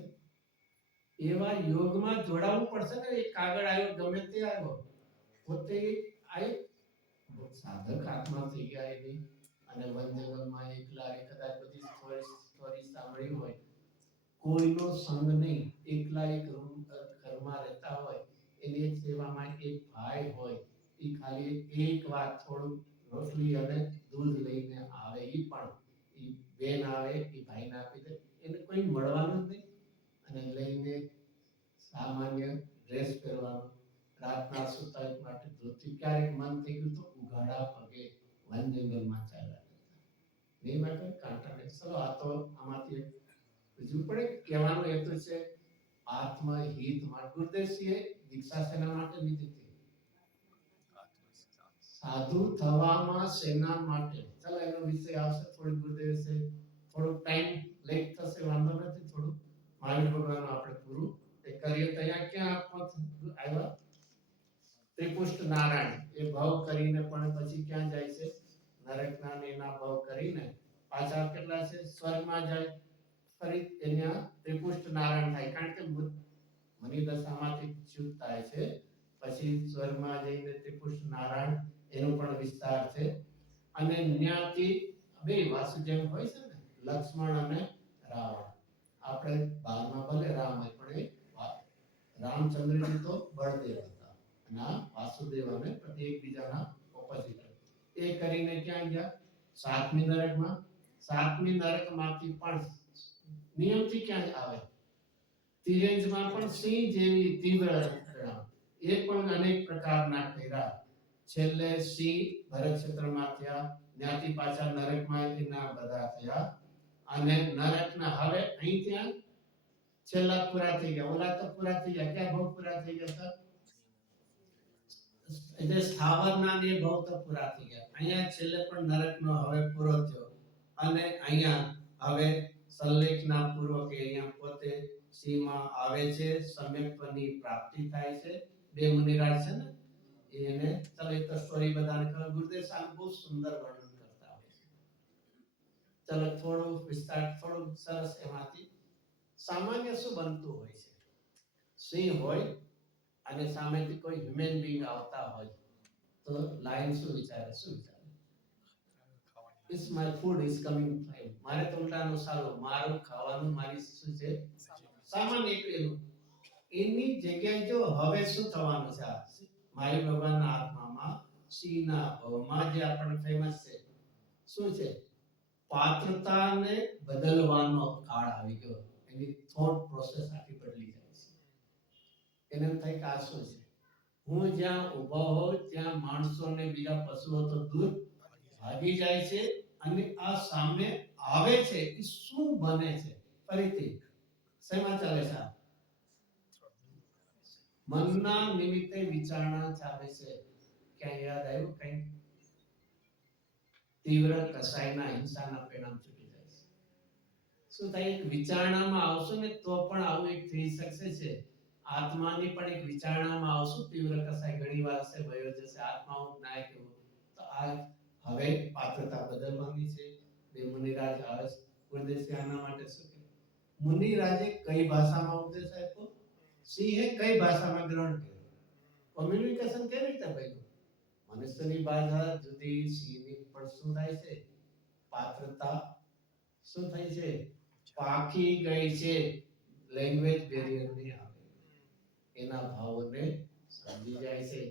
એવા યોગમાં જોડાવવું પડશે ને. એ કાગળ આવ્યો ગમે તે આવ્યો, પોતે આ સાધક આત્મા થઈ ગયા એની અને વન જંગલમાં એકલા કદાચ બધી સ્ટોરી સાંભળી હોય, કોઈનો સંગ નહીં, એકલા એક રૂમ ઘરમાં રહેતા હોય, એની એક સેવામાં એક ભાઈ હોય, એ ખાલી એક વાત થોડું રોટલી અને દૂધ લઈને આવે, એ પણ એ બેન આવે એ ભાઈને આપી દે, એને કોઈ મળવાનું જ નહીં અને લઈને સામાન્ય ડ્રેસ પહેરવાનું, રાતના સુતા માટે ધોતી, ક્યારેક મન થઈ ગયું તો ઉઘાડા પગે વન જંગલમાં ચાલ્યા જતા. નહીં માટે કાંટાને ચલો આ તો આમાંથી બીજું પડે. કહેવાનો હેતુ છે આત્મહિત માટે. ગુરદેશીએ દીક્ષા શેના માટે લીધી હતી? સાધુ થવામાં શેના માટે? ચલો એનો વિષય આવશે થોડી ગુરદેવ છે, થોડું ટાઈમ લેટ થશે, વાંધો નથી. થોડું મહાવીર ભગવાનનું આપણે પૂરું એ કરીએ તો અહીંયા ક્યાં આવ્યા? ત્રિપુષ્ટ નારાયણ એ ભાવ કરીને પણ પછી ક્યાં જાય છે? નરકના એના ભાવ કરીને પાછા કેટલા છે? સ્વર્ગમાં જાય. ફરી એના ત્રિપુષ્ટ નારાયણ થાય, કારણ કે મની દશામાંથી ચ્યુત થાય છે. પછી સ્વર્ગમાં જઈને ત્રિપુષ્ટ નારાયણ એનો પણ વિસ્તાર છે અને ન્યાથી બે વાસુદેવ હોય છે ને, લક્ષ્મણ અને રાવણ. આપણે બારમાં ભલે રામ હોય પણ એ રામચંદ્રજી તો બળદેવ હતા અને આ વાસુદેવ અને એકબીજાના ઓપોઝિટ. એ કરીને ક્યાં ગયા? સાતમી નરકમાં. સાતમી નરકમાંથી પણ નિયમથી ક્યાં આવે? તિર્યંજમાં પણ સિંહ જેવી તીવ્ર રચના. એ પણ અનેક પ્રકારના કર્યા. છેલ્લે સિંહ ભરત ક્ષેત્રમાં થયા, ત્યાંથી પાછા નરકમાં એના બધા થયા અને નરકના હવે અહીં ત્યાં છેલ્લા પૂરા થઈ ગયા. ઓલા તો પૂરા થઈ ગયા, ક્યાં ભોગ પૂરા થઈ ગયા સર? એટલે સ્થાવરના ને ભોગ તો પૂરા થઈ ગયા. અહીંયા છેલ્લે પણ નરકનો હવે પૂરો થયો અને અહીંયા હવે સલ્લેખના પૂર્વકે અહીંયા પોતે સીમા આવે છે, સમ્યક્ત્વની પ્રાપ્તિ થાય છે. બે મુનિરાજ છે ને એને ચલો તો સ્ટોરી બધાને ખબર. ગુરુદેવ સાહેબ બહુ સુંદર વર્ણન કરતા હોય છે. ચલો થોડું વિસ્તાર, થોડું સરસ એમાંથી સામાન્ય શું બનતું હોય છે? સિંહ હોય અને સામેથી કોઈ હ્યુમન બીંગ આવતા હોય તો લાયન શું વિચારે? Is my food is coming fine. મારે તો ઉલટાનું સારું, મારું ખાવાનું મારી શું છે? સામાન્ય એટલું. એની જગ્યાએ જો હવે શું થવાનું છે? મારી ભગવાનના આત્મામાં સિંહના ભવમાં જે આપણને ફેમસ છે શું છે? પાત્રતાને બદલવાનો કાળ આવી ગયો. એની થોટ પ્રોસેસ આખી બદલી જાય છે. એને એમ થાય કે આ શું છે? હું જ્યાં ઊભો હોઉં ત્યાં માણસો ને બીજા પશુઓ તો દૂર ભાગી જાય છે અને આ સામે આવે છે એ શું બને છે? ફરીથી શેમાં ચાલે છે? મનના નિમિત્તે વિચારણા ચાલે છે. ક્યાં યાદ આવ્યું? કઈ તીવ્ર કસાયના હિંસાના પરિણામ છૂટી જાય છે. શું થાય? એક વિચારણામાં આવશો ને તો પણ આવું એક થઈ શકશે છે. આત્માની પણ એક વિચારણામાં આવશું, તીવ્ર કસાય ઘણી વાર છે, વયો જશે, આત્માઓ નાય કેવું. તો આ હવે પાત્રતા બદલવાની છે. બે મુનિરાજ આવે છે. ગુરુદેવ આના માટે શું કહે? મુનિરાજે કઈ ભાષામાં ઉપદેશ આપ્યો? સિંહે કઈ ભાષામાં ગ્રહણ કર્યું? કોમ્યુનિકેશન કેવી રીતે બન્યું? મનુષ્યની ભાષા જુદી, સિંહની પણ શું થાય છે? પાત્રતા શું થઈ છે? પાકી ગઈ છે. લેંગ્વેજ બેરિયર નહીં આવે. એના ભાવોને સમજી જાય છે.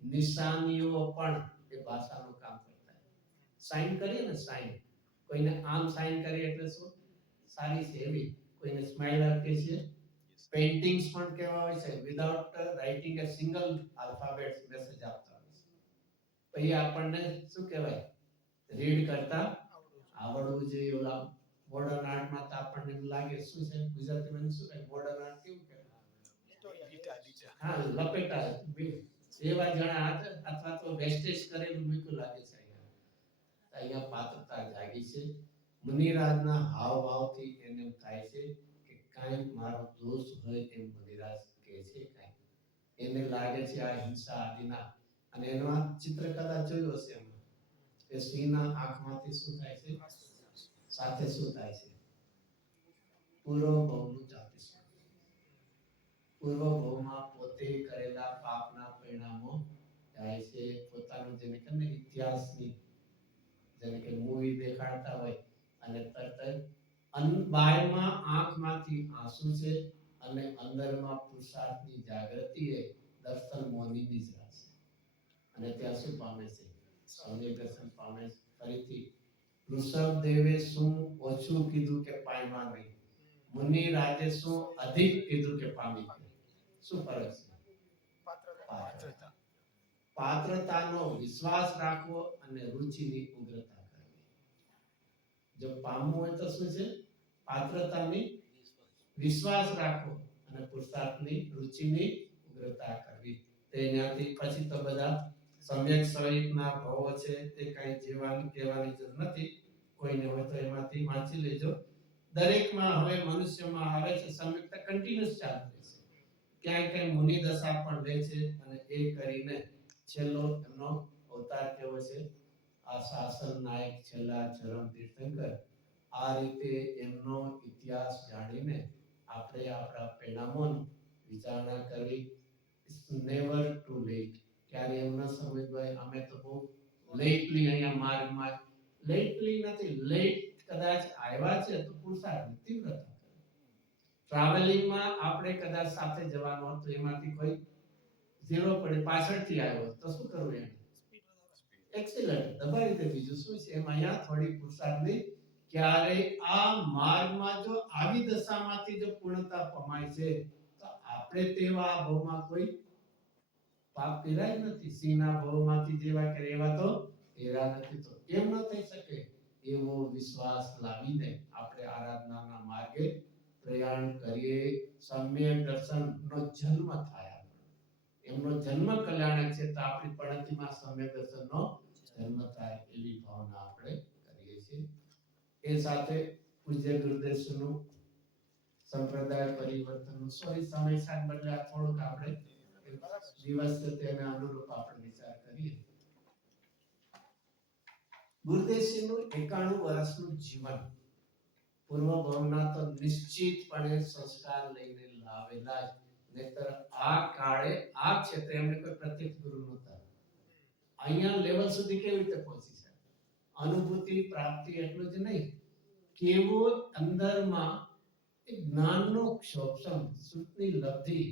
નિશાનીઓ પણ એ ભાષાનું કામ કરતા હોય. સાઇન કરીએ ને, સાઇન કોઈને આમ સાઇન કરીએ એટલે શું? સારી છે એવી. કોઈને સ્માઈલ આપીએ છીએ. પેઇન્ટિંગ્સ પણ કેવા હોય છે? વિધાઉટ રાઇટિંગ એ સિંગલ આલ્ફાબેટ મેસેજ આપતા હોય છે. પછી આપણને શું કહેવાય? રીડ કરતા આવડવું જોઈએ. ઓલા મોડર્ન આર્ટમાં તો આપણને એમ લાગે શું છે ગુજરાતીમાં શું કહે? મોડર્ન આર્ટ કેવું કહે? હા, લપેટા એવા જણા અથવા તો વેસ્ટેજ કરેલું મૂક્યું લાગે છે. અહીંયા પાત્રતા જાગી છે. મુનિરાજના હાવભાવથી એને થાય છે કે કાંઈ મારો દોષ હોય એમ મુનિરાજ કહે છે. કાંઈ એને લાગે છે આ હિંસા આદિના. અને એનો ચિત્રકલા જોયું હશે એમાં કે સિંહના આંખમાંથી શું થાય છે? સાથે શું થાય છે? પૂર્વ ભવનું ચાપી છે. પૂર્વ ભવમાં પોતે કરેલા પાપના પરિણામો જાય છે. પોતાનું જેને કહે ઇતિહાસની જેને કે મૂવી દેખાડતા હોય અને તરત બાયમાં આંખમાંથી આંસુ છે અને અંદરમાં પુરુષાર્થની જાગૃતિ એ દર્શન મોનીની જ રાશે. અને ત્યાં શું પામે છે? સૌને દર્શન પામે છે. ફરીથી ઋષભદેવે શું ઓછું કીધું કે પામ્યા નહીં? મુનિ રાજે શું અધિક કીધું કે પામી ગયા? શું ફરક છે? પાત્રતા. પાત્રતાનો વિશ્વાસ રાખવો અને રુચિની ઉગ્રતા કરવી. જો પામવું હોય તો શું છે? પાત્રતાની વિશ્વાસ રાખવો અને પુરુષાર્થની રુચિની ઉગ્રતા કરવી. તેનાથી પછી તો બધા સમ્યક સહિતના ભાવો છે તે કઈ જીવવાની કહેવાની જરૂર નથી. કોઈને હોય તો એમાંથી વાંચી લેજો. દરેકમાં હવે મનુષ્યમાં આવે છે સમ્યકતા કન્ટિન્યુઅસ ચાલુ રહે છે. ક્યાંય ક્યાંય મુનિ દશા પણ રહે છે અને એ કરીને છેલ્લો એમનો અવતાર કેવો છે? આ શાસન નાયક છેલ્લા ચરમ તીર્થંકર. આ રીતે એમનો ઇતિહાસ જાણીને આપણે આપણા પરિણામોની વિચારણા કરવી. It's never too late. ક્યારે એમ ન સમજવાય અમે તો બહુ લેટલી અહીંયા માર્ગમાં લેટલી નથી, લેટ કદાચ આવ્યા છે તો પુરુષાર્થની તીવ્રતા. ટ્રાવેલિંગમાં આપણે કદાચ સાથે જવાનું હતું, એમાંથી કોઈ ઝીરો પડે પાછળથી આવ્યો તો શું કરવું? એને એક્સિલન્ટ દબાવી દે. બીજું શું છે? એમ અહીંયા થોડી પુરુષાર્થની ક્યારે આ માર્ગમાં જો આવી દશામાંથી જો પૂર્ણતા પમાય છે તો આપણે તેવા ભાવમાં કોઈ પાપ પીરાય નથી. સિંહના ભાવમાંથી જેવા કરે એવા તો પીરા નથી. તો કેમ ન થઈ શકે? એવો વિશ્વાસ લાવીને આપણે આરાધનાના માર્ગે પ્રયાણ કરીએ. સમ્યક દર્શનનો જન્મ થાય. એમનો જન્મ કલ્યાણક છે તો આપણી પણતિમાં સમ્યક દર્શનનો જન્મ થાય એવી ભાવના આપણે કરીએ છીએ. એ સાથે પૂજ્ય ગુરુદેવનું સંપ્રદાય પરિવર્તનનું સમય સાથ બદલે થોડુંક આપણે દિવસ છે તેને અનુરૂપ આપણે વિચાર કરીએ. ગુરુદેવનું 91 વર્ષનું જીવન પૂર્વ ભાવના તો નિશ્ચિતપણે સંસ્કાર લઈને લાવેલા જ. નહીતર આ કાળે આ ક્ષેત્રે એમને કોઈ પ્રત્યક્ષ ગુરુ નહોતા. અહીંયા લેવલ સુધી કેવી રીતે પહોંચી છે? અનુભૂતિ પ્રાપ્તિ એટલું જ નહીં, કેવો અંદરમાં એક જ્ઞાનનો ક્ષોભસમ સુખની લબ્ધિ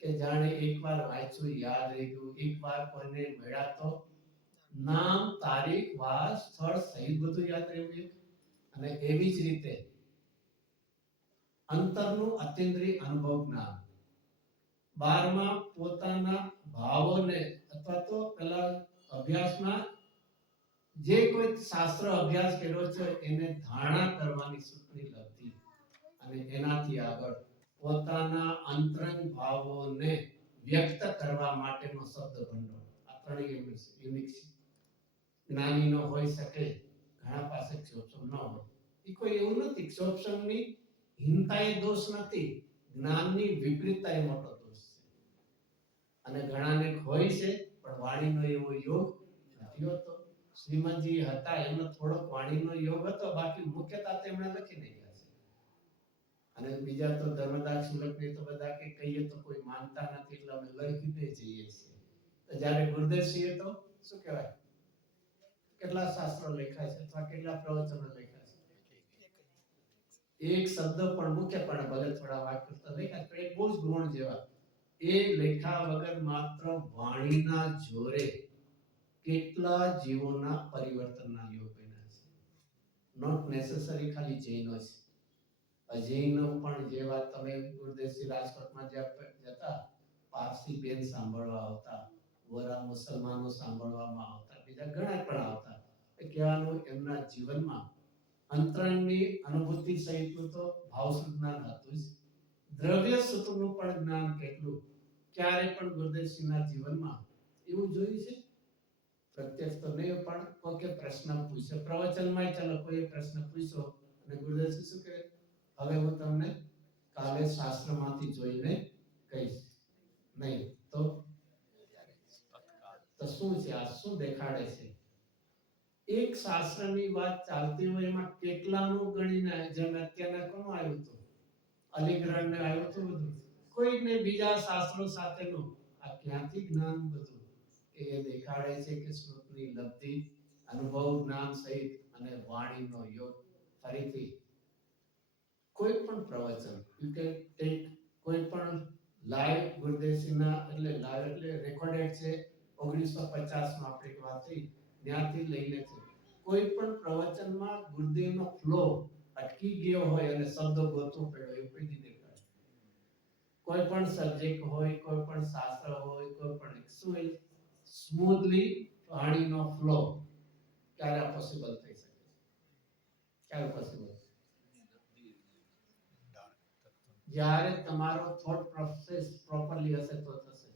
કે જાણે એકવાર વાંચ્યું યાદ રહી ગયું, એકવાર કોઈને મળ્યા તો નામ તારીખ વાર સ્થળ સહિત બધું યાદ રહ્યું. અને એવી જ રીતે અંતરનું અતિન્દ્રિય અનુભવ જ્ઞાન. 12માં પોતાના ભાવોને અથવા તો પેલા અભ્યાસમાં જે કોઈ શાસ્ત્ર અભ્યાસ કર્યો છે એને ધારણા કરવાની સુખની લબ્ધિ. અને એનાથી આગળ પોતાના અંતરંગ ભાવોને વ્યક્ત કરવા માટેનો શબ્દ ભંડોળ. આ ત્રણેય યુનિક જ્ઞાની નો હોઈ શકે, ઘણા પાસે ક્ષોભસમ ન હોય. એ કોઈ એવું નથી. ક્ષોભસમની હિંતા એ દોષ નથી, જ્ઞાનની વિપરીતતા એ મોટો દોષ છે. અને ઘણાને હોય છે પણ વાણીનો એવો યોગ નથી હોતો. શ્રીમદજી હતા, એમનો થોડોક વાણીનો યોગ હતો, બાકી મુખ્યતા તેમણે લખીને ગયા છે. અને બીજા તો ધર્મદાસ સુલભને તો બધા કે કહીએ તો કોઈ માનતા નથી એટલે અમે લખીને જઈએ છીએ. તો જ્યારે ગુરુદેવસિંહે તો શું કહેવાય, કેટલા શાસ્ત્રો લખ્યા છે અથવા કેટલા પ્રવચનો લખ્યા છે? એક શબ્દ પણ મુખ્યપણે ભલે થોડા વાક્ય તો લખ્યા પણ એક બહુ જ ગુણ જેવા એ લેખા વગર માત્ર વાણીના જોરે કેટલા જીવોના પરિવર્તનના યોગ બન્યા છે. નોટ નેસેસરી ખાલી જૈનો છે, અજૈનો પણ જેવા તમે ગુરુદેવસિંહ રાજકોટમાં જતા પારસી બેન સાંભળવા આવતા, વોરા મુસલમાનો સાંભળવામાં આવતા, બીજા ઘણા પણ આવતા. કહેવાનું એમના જીવનમાં અંતરંગની અનુભૂતિ સહિતનું તો ભાવસુદ્ધ જ્ઞાન હતું જ, દ્રવ્ય સુખનું પણ જ્ઞાન કેટલું. ક્યારે પણ ગુરુદેવસિંહના જીવનમાં એવું જોયું છે? પ્રત્યક્ષ તો નહીં પણ કોકે પ્રશ્ન પૂછ્યો પ્રવચનમાં, ચાલો કોઈ પ્રશ્ન પૂછ્યો અને ગુરુદેવસિંહ શું કહે, હવે હું તમને કાલે શાસ્ત્રમાંથી જોઈને કહીશ. નહીં તો શું છે? આ શું દેખાડે છે? એક શાસ્ત્રની વાત ચાલતી હોય એમાં કેટલાનું ગણીને, જેમ અત્યારના કોણ આવ્યું હતું, અલીગ્રહણને આવ્યું હતું બધું, કોઈને બીજા શાસ્ત્રો સાથેનું આ ક્યાંથી જ્ઞાન બધું એ દેખાડે છે કે શ્રુતની લબ્ધિ, અનુભવ જ્ઞાન સહિત અને વાણીનો યોગ. ફરીથી કોઈ પણ પ્રવચન યુ કેન ટેક, કોઈ પણ લાઈવ ગુરુદેવસિંહના એટલે લાઈવ એટલે રેકોર્ડેડ છે 1950 માં આપણે વાત થઈ ત્યાંથી લઈને છે. કોઈ પણ પ્રવચનમાં ગુરુદેવનો ફ્લો અટકી ગયો હોય અને શબ્દો ગોતવો પડ્યો એવું કોઈ નહીં દેખાય. કોઈ પણ સબ્જેક્ટ હોય, કોઈ પણ શાસ્ત્ર હોય, કોઈ પણ શું સ્મૂથલી વાણીનો ફ્લો ક્યારે પોસિબલ થઈ શકે? ક્યારે પોસિબલ? જ્યારે તમારો થોટ પ્રોસેસ પ્રોપરલી હશે તો થશે.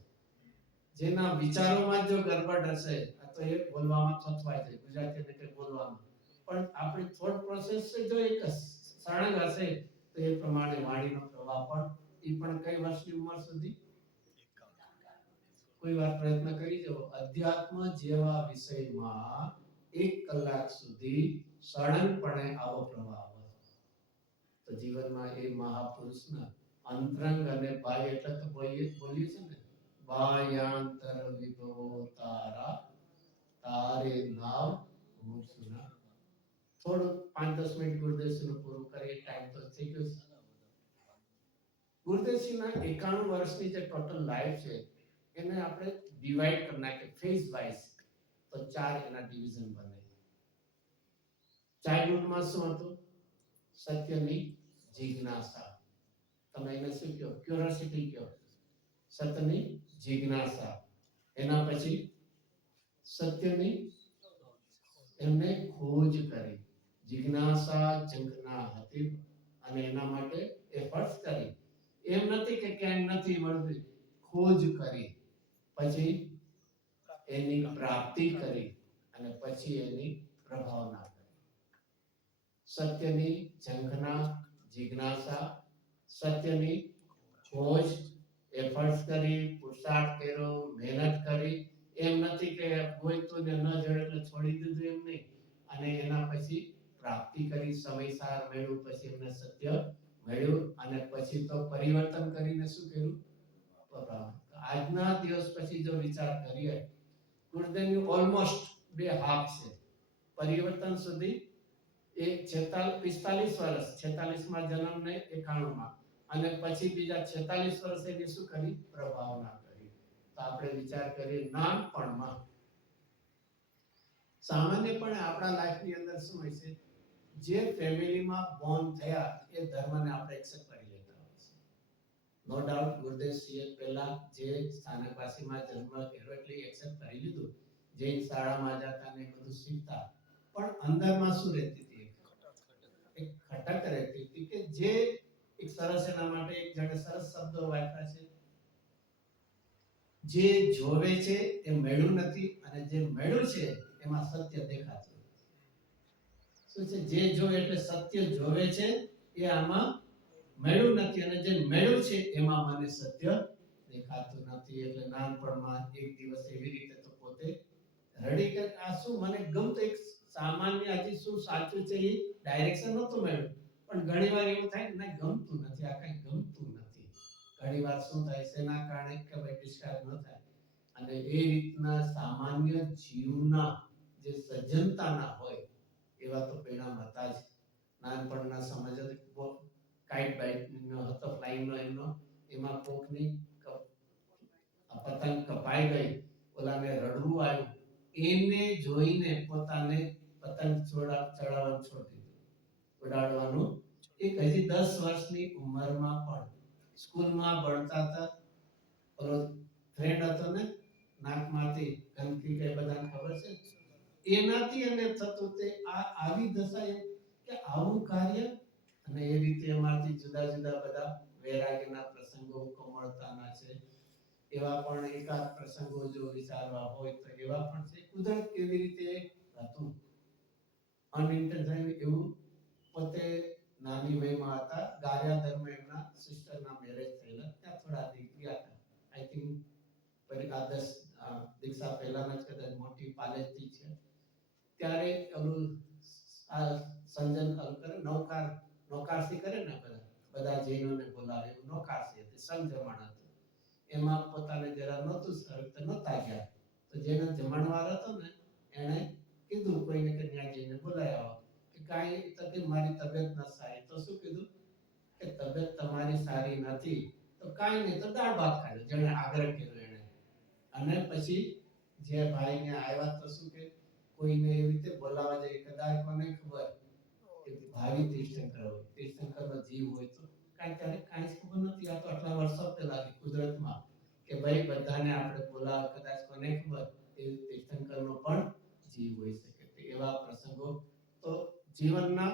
જેના વિચારોમાં જો ગડબડ હશે તો એ બોલવામાં થથવાય છે, ગુજરાતી રીતે બોલવામાં. પણ આપણી થોટ પ્રોસેસ જો એક સળંગ હશે તો એ પ્રમાણે વાણીનો પ્રવાહ પણ એ પણ કઈ વર્ષની ઉંમર સુધી કોઈ વાર પ્રયત્ન કરી જવો. અધ્યાત્મ જેવા વિષયમાં 1 કલાક સુધી સળંગપણે આવો પ્રવાહ આવે તો જીવનમાં એ મહાપુરુષના અંતરંગ અને બાહ્ય એટલે તો બોલીએ છે ને, બાહ્યાંતર વિભવો તારા તારે નાવ હું સુના. થોડું 5-10 મિનિટ ગુરુદેવસિંહનું પૂરું કરીએ, ટાઈમ તો થઈ ગયો છે. ગુરુદેવસિંહના 91 વર્ષની જે ટોટલ લાઈફ છે એને આપણે ડિવાઈડ કરી નાખીએ ફેઝ વાઇઝ, તો 4 એના ડિવિઝન બને. ચાઇલ્ડહુડમાં શું હતું? સત્યની જિજ્ઞાસા. તમે એને શું કહો? ક્યુરોસિટી કહો. સત્યની જિજ્ઞાસા. એના પછી સત્યની એમને ખોજ કરી. જિજ્ઞાસા ઝંખના હતી અને એના માટે એફર્ટ્સ કરી. એમ નથી કે ક્યાંય નથી મળતું, ખોજ કરી, પછી એની પ્રાપ્તિ કરી અને પછી એની પ્રભાવના કરી. સત્યની ઝંખના, જિજ્ઞાસા, સત્યની ખોજ, એફર્ટ્સ કરી, પુરુષાર્થ કર્યો, મહેનત કરી. એમ નથી કે ગોઈતું ને ન જડે એટલે છોડી દીધું, એમ નહીં. અને એના પછી પ્રાપ્તિ કરી, સમયસાર મળ્યું, પછી એમને સત્ય મળ્યું અને પછી તો પરિવર્તન કરીને શું કર્યું? આજના દિવસ પછી જો વિચાર કરીએ, ગુરુદેવની ઓલમોસ્ટ 2 હાફ છે. પરિવર્તન સુધી એ 45 વર્ષ, 46 માં જન્મ ને 91 માં, અને પછી બીજા 46 વર્ષ એની શું કરી? પ્રભાવના કરી. તો આપણે વિચાર કરીએ, નાનપણમાં સામાન્યપણે આપણા લાઈફની અંદર શું હોય છે? જે ફેમિલીમાં બોર્ન થયા એ ધર્મને આપણે એક્સેપ્ટ કરી લેતા હોય છે. નો ડાઉટ ગુરુદેવસિંહે પહેલા જે સ્થાનકવાસીમાં જન્મ કર્યો એટલે એક્સેપ્ટ કરી લીધું. જૈન શાળામાં જતા ને બધું શીખતા, પણ અંદરમાં શું રહેતી હતી? એક ખટક રહેતી હતી કે જે એક સરસ, એના માટે એક જણે સરસ શબ્દો વાપર્યા છે, જે જોવે છે એ મળ્યું નથી અને જે મળ્યું છે એમાં સત્ય દેખાતું નથી. શું છે? જે જોવે એટલે સત્ય જોવે છે એ આમાં મળ્યું નથી અને જે મળ્યું છે એમાં મને સત્ય દેખાતું નથી. એટલે નાનપણમાં એક દિવસ એવી રીતે તો પોતે રડી કે આ શું મને ગમતું, એક સામાન્ય હજી શું સાચું છે એ ડાયરેક્શન નહોતું મળ્યું, પણ ઘણીવાર એવું થાય કે ના ગમતું નથી, આ કંઈ ગમતું નથી. ઘણીવાર શું થાય છે એના કારણે કે ભાઈ ડિસ્ચાર્જ ન થાય. અને એ રીતના સામાન્ય જીવના જે સજ્જનતાના હોય એવા તો પરિણામ હતા જ. નાનપણના સમજ કાઇટ બાઇટનો હતો, ફ્લાઇંગનો એમનો, એમાં કોકની પતંગ કપાઈ ગઈ, ઓલાને રડવું આવ્યું, એને જોઈને પોતાને પતંગ ચડાવવાનું છોડી દીધું, ઉડાડવાનું. એક હજી 10 વર્ષની ઉંમરમાં પણ સ્કૂલમાં ભણતા હતા. ઓલો ફ્રેન્ડ હતો ને નાકમાંથી ગંદકી કે બધાને ખબર છે, એનાથી એને થતું તે આવી દશા એમ કે આવું કાર્ય. અને એ રીતે એમાંથી જુદા જુદા બધા વૈરાગ્યના પ્રસંગો કમળતાના છે. એવા પણ એકાદ પ્રસંગો જો વિચારવા હોય તો એવા પણ છે. કુદરત કેવી રીતે હતું અનઇન્ટેન્શનલી એવું. પોતે નાની વયમાં હતા, ગારિયા ધર્મ એમના સિસ્ટરના મેરેજ થયેલા, ત્યાં થોડા દી ગયા હતા. આઈ થિંક આદર્શ દીક્ષા પહેલાના જ કદાચ મોટી પાલેજથી છે. ત્યારે ઓલું આ સંજન કરે નૌકારસી કરે ને, બધા જૈનોને બોલાવે એવું નૌકારસી હતી, સંજમણ હતું. એમાં પોતાને જરા નહોતું સરસ, નહોતા ગયા. તો જેને જમણવાર હતો ને એણે કીધું કોઈને કે ત્યાં જઈને બોલાવી આવો, કે કાંઈ તકલીફ, મારી તબિયત ન સારી. તો શું કીધું કે તબિયત તમારી સારી નથી તો કાંઈ નહીં, તો દાળ ભાત ખાઈ લો, જેણે આગ્રહ કર્યો એણે. અને પછી જે ભાઈને આવ્યા તો શું કે કોઈને એવી રીતે બોલાવા જાય, કદાચ કોને ખબર કે ભાવિ તીર્થંકર હોય, તીર્થંકરનો જીવ હોય તો કાંઈ ત્યારે કાંઈ જ ખબર નથી. આ તો આટલા વર્ષો પહેલાની કુદરતમાં કે ભાઈ બધાને આપણે બોલાવે, કદાચ કોને ખબર એ તીર્થંકરનો પણ જીવ હોઈ શકે. તો એવા પ્રસંગો તો જીવનના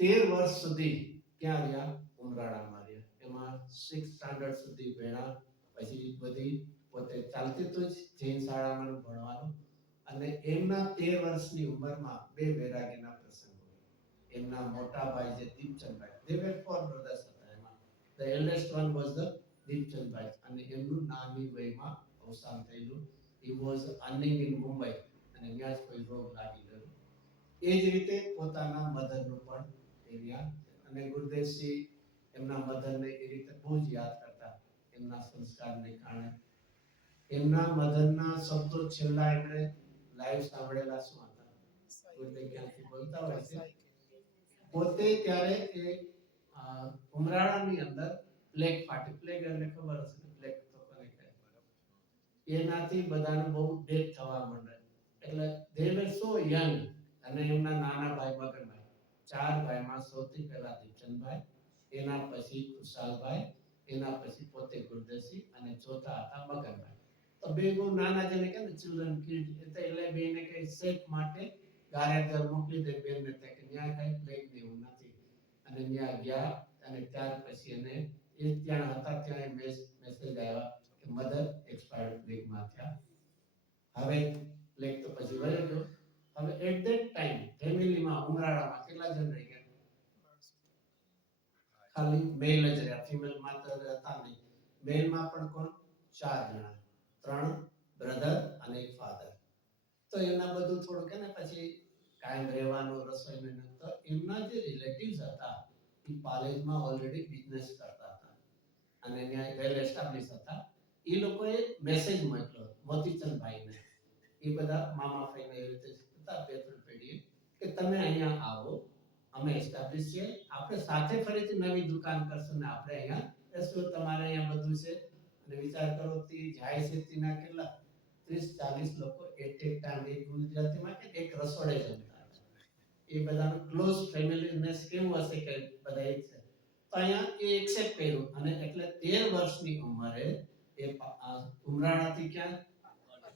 13 વર્ષ સુધી ક્યાં રહ્યા? ઉમરાળામાં રહ્યા. એમાં 6th સ્ટાન્ડર્ડ સુધી ભણ્યા, પછી બધી પોતે ચાલતી તો જ જૈન શાળામાં ભણવાનું. અને એમના 13 વર્ષની ઉંમરમાં 2 વૈરાગીના પ્રસંગો. એમના મોટા ભાઈ જે દીપચંદભાઈ, they were 4 brothers હતા. એમાં the eldest one was the દીપચંદભાઈ, અને એમનું નાની વયમાં અવસાન થયેલું. he was earning in Mumbai અને ત્યાં જ કોઈ રોગ લાગી ગયો. એ જ રીતે પોતાના મધરનું પણ એરિયા. અને ગુરુદેવસિંહ એમના મધરને એ રીતે બહુ જ યાદ કરતા, એમના સંસ્કારને કારણે. એમના મધરના શબ્દો છેલ્લા એમણે લાઈવ સાંભળેલા શું હતા ગુરુદેવ ક્યાંથી બોલતા હોય છે પોતે ત્યારે એ ઉમરાળાની અંદર પ્લેગ ફાટી પ્લેગ એટલે ખબર હશે ને પ્લેગ તો કોને કહે એનાથી બધાને બહુ ડેથ થવા માંડે એટલે they were so young અને એમના નાના ભાઈ મગનભાઈ ચાર ભાઈમાં સૌથી પહેલા દીપચંદભાઈ એના પછી ખુશાલભાઈ એના પછી પોતે ગુરદેવસિંહ અને ચોથા હતા મગનભાઈ તો બે બહુ નાના જેને કે ને ચિલ્ડ્રન કિડ એટલે બેને કઈ સેફ માટે ગારેધર મોકલી દે બેનને કે ન્યા કઈ પ્લેગ દેવું નથી અને ન્યા ગયા અને ત્યાર પછી એને એ ત્યાં હતા ત્યાં મેસેજ આવ્યા કે મધર એક્સપાયર્ડ પ્લેગમાં થયા હવે પ્લેગ તો પછી વયો ગયો હવે એટ ધેટ ટાઈમ ફેમિલીમાં ઉમરાળામાં કેટલા જણ રહી ગયા ખાલી મેલ જ રહ્યા ફિમેલ માત્ર હતા નહીં મેલમાં પણ કોણ 4 જણા 3 બ્રધર અને એક ફાધર તો એના બધું થોડું કે ને પછી કાયમ રહેવાનું રસોઈનું તો એમના જે રિલેટિવ્સ હતા એ પાલેજમાં ઓલરેડી બિઝનેસ કરતા હતા અને ત્યાં વેલ એસ્ટાબ્લિશ હતા એ લોકોએ મેસેજ મોકલ્યો મોતીચંદભાઈને એ બધા મામા ફઈને એવી રીતે હતા બે ત્રણ પેઢી કે તમે અહીંયા આવો અમે એસ્ટાબ્લિશ છીએ આપણે સાથે ફરીથી નવી દુકાન કરશું ને આપણે અહીંયા રહેશું તમારે અહીંયા બધું છે અને વિચાર કરો તે જાય છે તેના કેટલા 30-40 લોકો એક ટાઈમ એક ગુજરાતીમાં કે એક રસોડે જમતા એ બધાનું ક્લોઝ ફેમિલીનેસ કેવું હશે કે બધા એક છે તો અહીંયા એ એક્સેપ્ટ કર્યું અને એટલે 13 વર્ષની ઉંમરે એ ઉમરાણાથી ક્યાં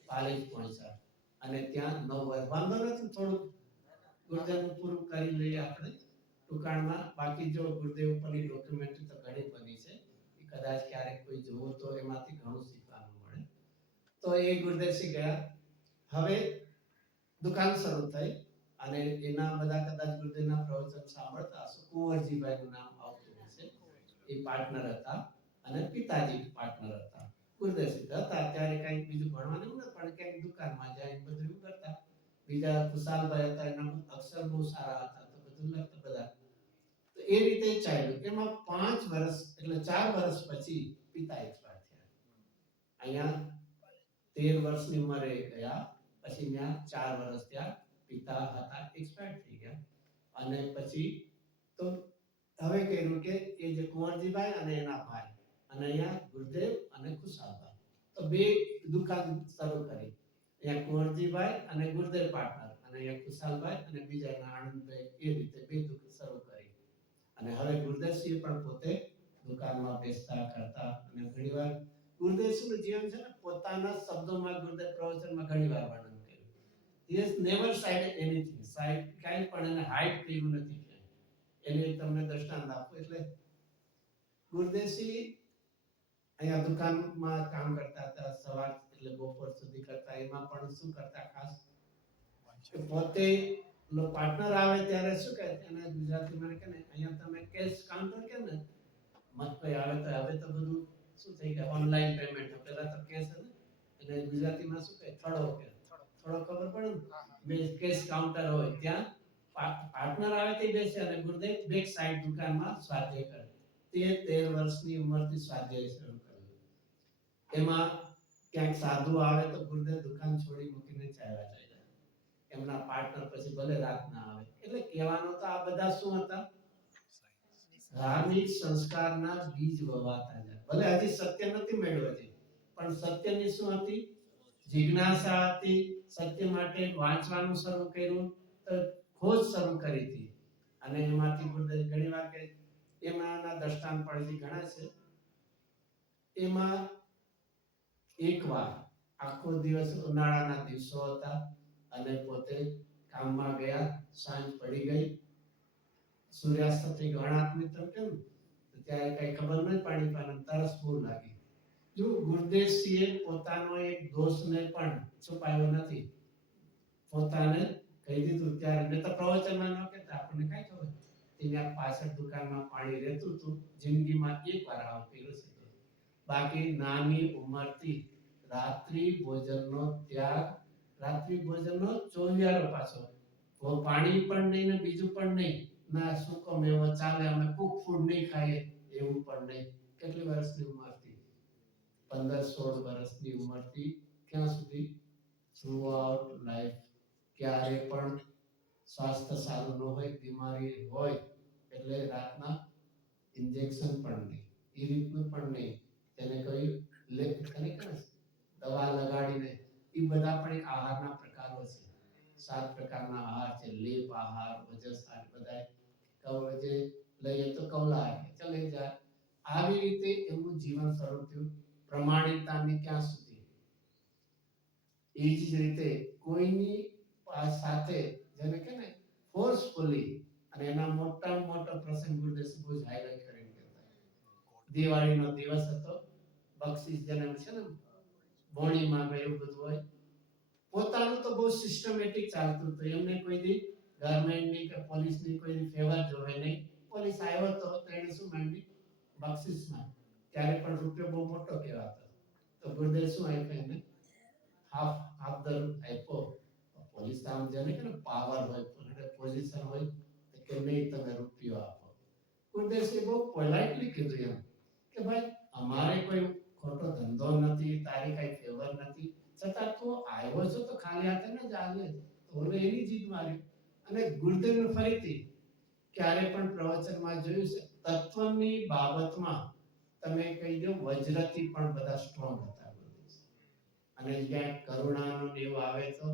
પાલેજ પહોંચ્યા અને ત્યાં 9 વર્ષ વાંધો નથી થોડું ગુરુદેવનું પૂરું કરી લઈએ આપણે ટૂંકાણમાં બાકી જો ગુરુદેવ ઉપરની ડોક્યુમેન્ટરી તો ઘણી બની છે એ કદાચ ક્યારેક કોઈ જોવું તો એમાંથી ઘણું શીખવાનું મળે તો એ ગુરુદેવસિંહ ગયા હવે દુકાન શરૂ થઈ અને એના બધા કદાચ ગુરુદેવના પ્રવચન સાંભળતા હશો કુંવરજીભાઈનું નામ આવતું હશે એ પાર્ટનર હતા અને પિતાજી પાર્ટનર હતા ગુરુદેવસિંહ હતા ત્યારે કંઈક બીજું ભણવાનું નહોતું પણ કંઈક દુકાનમાં જાય બધું કરતા બીજા ખુશાલભાઈ હતા એના અક્ષર બહુ સારા હતા તો બધું લખતા બધા તો એ રીતે ચાલ્યું એમાં 5 વર્ષ એટલે 4 વર્ષ પછી પિતા એક્સપાયર થયા અહીંયા 13 વર્ષની ઉંમરે ગયા પછી ત્યાં 4 વર્ષ ત્યાં પિતા હતા એક્સપાયર થઈ ગયા અને પછી તો હવે કહ્યું કે એ જે કુંવરજીભાઈ અને એના ભાઈ અને અહીંયા ગુરુદેવ અને ખુશાલભાઈ તો બે દુકાન શરૂ કરી અહીંયા કુંવરજીભાઈ અને ગુરુદેવ પાર્ટનર અને અહીંયા ખુશાલભાઈ અને બીજા આનંદભાઈ એ રીતે બે દુકાન શરૂ કરી અને હવે ગુરુદેવસિંહ પણ પોતે દુકાનમાં બેસતા કરતા અને ઘણીવાર ગુરુદેવસિંહનું જીવન છે ને પોતાના શબ્દોમાં ગુરુદેવ પ્રવચનમાં ઘણીવાર વર્ણન કર્યું he has never said anything side કાંઈ પણ એને હાઈડ કર્યું નથી એને તમને દ્રષ્ટાંત આપું એટલે ગુરુદેવસિંહ અહીંયા દુકાનમાં કામ કરતા હતા સવાર એટલે બપોર સુધી કરતા એમાં પણ શું કરતા ખાસ પોતે પાર્ટનર આવે ત્યારે શું કહે એને ગુજરાતીમાં કહે ને અહીંયા તમે કેશ કાઉન્ટર કે ને મત કોઈ આવે તો હવે તો બધું શું થઈ ગયા ઓનલાઈન પેમેન્ટ પહેલા તો કેશ ને એટલે ગુજરાતીમાં શું કહે થડો કે થોડો ખબર પડે ને કેશ કાઉન્ટર હોય ત્યાં પાર્ટનર આવે તે બેસે અને ગુરુદેવ બેક સાઈડ દુકાનમાં સ્વાધ્યાય કરે તે 13 વર્ષની ઉંમરથી સ્વાધ્યાય શરૂ કર્યું એમાં ક્યાંક સાધુ આવે તો ગુરુદેવ દુકાન છોડી મૂકીને ચાલ્યા જાય એમના પાર્ટનર પછી ભલે રાત ના આવે એટલે કહેવાનો તો આ બધા શું હતા ધાર્મિક સંસ્કારના બીજ વવાતા જાય ભલે હજી સત્ય નથી મેળવ્યું હજી પણ સત્યની શું હતી જિજ્ઞાસા હતી સત્ય માટે વાંચવાનું શરૂ કર્યું તો ખોજ શરૂ કરી હતી અને એમાંથી ગુરુદેવ ઘણીવાર કે એમાંના દ્રષ્ટાંત પણ ઘણા છે એમાં એકવાર આખો દિવસ ઉનાળાના દિવસો હતા અને પોતે કામમાં ગયા સાંજ પડી ગઈ સૂર્યાસ્ત થઈ ગણાત મિત્ર કેમ ત્યારે કઈ ખબર નહીં પડી પણ તરસ બહુ લાગી જો ગુરુદેવસિંહે પોતાનો એક દોષને પણ છુપાયો નથી પોતાને કહી દીધું ત્યારે મેં તો પ્રવચનમાં ન કહેતા આપણને કઈ ખબર ત્યાં પાછળ દુકાનમાં પાણી રહેતું હતું જિંદગીમાં એકવાર આવું કર્યું છે બાકી નાની ઉંમરથી રાત્રિ ભોજનનો ત્યાગ રાત્રિ ભોજનનો ચોવિયારો પાછો પાણી પણ નહીં ને બીજું પણ નહીં ના સૂકો મેવો ચાલે અમે કુક ફૂડ નહીં ખાઈએ એવું પણ નહીં કેટલી વર્ષની ઉંમરથી 15-16 વર્ષની ઉંમરથી ક્યાં સુધી થ્રુ આઉટ લાઈફ ક્યારે પણ સ્વાસ્થ્ય સારું ન હોય, બીમારી હોય એટલે રાતના ઇન્જેક્શન પણ નહીં, એ રીતનું પણ નહીં. તેને કહ્યું દવા લગાડીને, એ બધા પણ એક આહારના પ્રકારો છે. 7 પ્રકારના આહાર છે. લેપ આહાર, ઓજસ આહાર, બધા જે લઈએ તો કૌલા ચલે જાય. આવી રીતે એમનું જીવન શરૂ થયું. પ્રમાણિકતાની ક્યાં સુધી? એ જ રીતે કોઈની સાથે જેને કે ને ફોર્સફુલી, અને એના મોટા મોટા પ્રસંગ ગુરુદેવ બહુ જ હાઈલાઈટ કરીને કહેતા. દિવાળીનો દિવસ હતો, બક્ષિસ જેને છે ને બોણીમાં એવું બધું હોય, પોતાનું તો બહુ સિસ્ટમેટિક ચાલતું હતું. એમને કોઈ દી ગવર્નમેન્ટની કે પોલીસની કોઈ ફેવર જોવે નહીં. પોલીસ આવ્યો તો એને શું માંડી? બક્ષિસમાં. ત્યારે પણ રૂપિયો બહુ મોટો કહેવાતો. તો ગુરુદેવ શું આપ્યું એને? હાફ ધ આપ્યો. પોલીસ આમ જેને કે પાવર હોય, પોઝિશન હોય, કે નહીં તમે રૂપિયો આપો. ગુરુદેવસિંહ બહુ પોલાઇટલી કીધું એમ કે ભાઈ અમારે કોઈ ખોટો ધંધો નથી, તારી કઈ ફેવર નથી, છતાં તું આવ્યો છો તો ખાલી હાથે ન ચાલે. તો એની જીત મારી. અને ગુરુદેવને ફરીથી ક્યારે પણ પ્રવચનમાં જોયું છે, તત્વની બાબતમાં તમે કહી દો વજ્રથી પણ બધા સ્ટ્રોંગ હતા. અને જ્યાં કરુણાનો દેવ આવે તો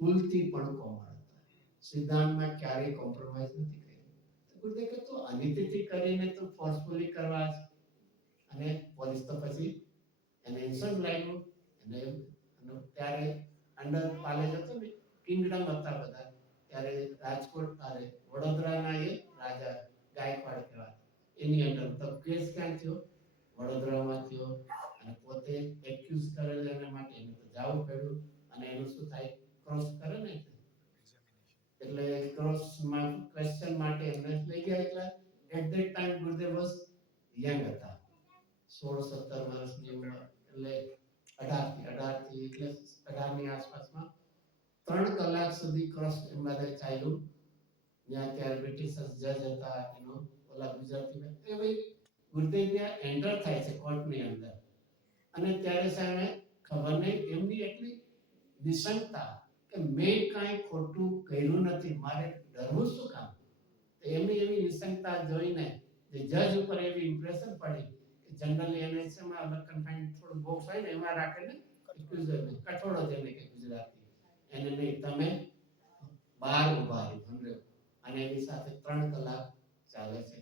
ફૂલથી પણ કોમળ હતા. સિદ્ધાંતમાં ક્યારેય કોમ્પ્રોમાઇઝ નથી કર્યું. ગુરુદેવ કે તું અનિતિથી કરીને તું ફોર્સફુલી કરવા છે. અને પોલીસ તો પછી એને ઇન્સલ્ટ લાગ્યું. અને ત્યારે અંડર પાલેજ હતો ને, કિંગડમ હતા બધા. ત્યારે રાજકોટ વડોદરાના એ રાજા ગાયકવાડ કહેવાય, એની અંડર તો કેસ ક્યાં થયો? વડોદરામાં થયો. અને પોતે એક્યુઝ કરેલા એના માટે એને તો જવું પડ્યું. અને એનું શું થાય? ક્રોસ કરે ને, એટલે ક્રોસમાં ક્વેશ્ચન માટે એમને લઈ ગયા. એટલે at that time Gurudev was young હતા, 16-17 વર્ષની ઉંમર. એટલે 18 થી એટલે 18 ની આસપાસમાં 3 કલાક સુધી ક્રોસ એમ્બેડેડ ચાલ્યું. ત્યાં ત્યારે બ્રિટિશર્સ જજ હતા, એનો ઓલા ગુજરાતી એ ભાઈ ગુરુદેવ ત્યાં એન્ટર થાય છે કોર્ટની અંદર. અને ત્યારે સામે ખબર નહીં એમની એટલી નિશંકતા કે મેં કાંઈ ખોટું કર્યું નથી, મારે ડરવું શું કામ? એમની એવી નિશંકતા જોઈને જે જજ ઉપર એવી ઇમ્પ્રેશન પડી કે જનરલી એને શેમાં અલગ કન્ફાઇન થોડું બોક્સ હોય ને એમાં રાખીને કઠોળો જેને કે ગુજરાતી, એને નહીં તમે બહાર ઉભા રહ્યો. અને એની સાથે 3 કલાક ચાલે છે.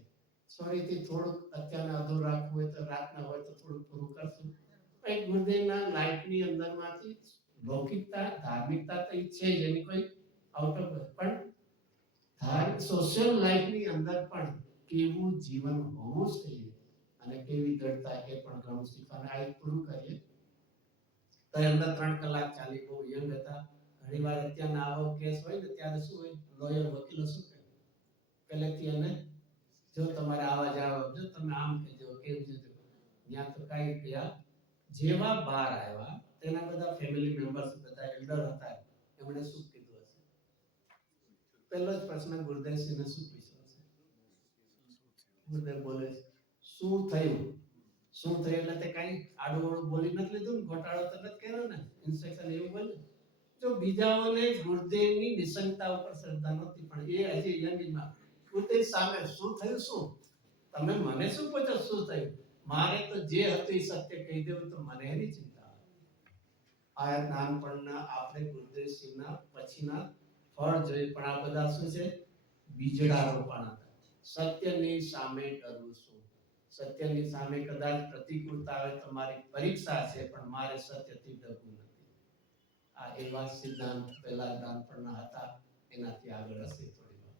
સોરીથી થોડુંક અત્યારને અધૂર રાખવું હોય તો રાતના હોય તો થોડુંક પૂરું કરશું. એક ગુરુદેવના લાઈફની અંદરમાંથી લૌકિકતા, ધાર્મિકતા તો છે જ, એની કોઈ આઉટ ઓફ, પણ સોશિયલ લાઈફની અંદર પણ કેવું જીવન હોવું જોઈએ અને કેવી દ્રઢતા, એ પણ ઘણું શીખવાનું. આ એક પૂરું કરીએ તો અંદર 3 કલાક ચાલી. બહુ યંગ હતા. ઘણીવાર અત્યારના આવો કેસ હોય ને ત્યારે શું હોય, લોયર વકીલો શું કહે પહેલેથી એને જો તમારે આવા જવાબ જો તમે આમ કહેજો કેમ કહેજો. ત્યાં તો કઈ ગયા જેવા બહાર આવ્યા તેના બધા ફેમિલી મેમ્બર્સ બધા એલ્ડર હતા. એમણે શું કીધું હશે? પહેલો જ પ્રશ્ન ગુરુદેવસિંહને શું પૂછ્યો હશે? ગુરુદેવ બોલે શું થયું? શું થયું એટલે તે કઈ આડું બોલી નથી લીધું ને, ઘોટાળો તો નથી કર્યો ને, ઇન્સ્ટ્રક્શન એવું બોલ્યું. જો બીજાઓને ગુરુદેવની નિશંકતા ઉપર શ્રદ્ધા નહોતી, પણ એ હજી યંગમાં ગુરુદેવ સામે શું થયું? શું તમે મને શું પૂછો શું થયું? મારે તો જે હતું એ સત્ય કહી દેવું, તો મને એની ચિંતા. આ નાનપણના આપણે ગુરુદેવસિંહના પછીના ફળ જોઈ, પણ આ બધા શું છે? બીજડા રોપણ હતા. સત્યની સામે ડરવું શું? સત્યની સામે કદાચ પ્રતિકૂળતા આવે તો મારી પરીક્ષા છે, પણ મારે સત્યથી ડરવું નથી. આ એવા સિદ્ધાંત પહેલા નાનપણના હતા. એનાથી આગળ હશે થોડી વાર.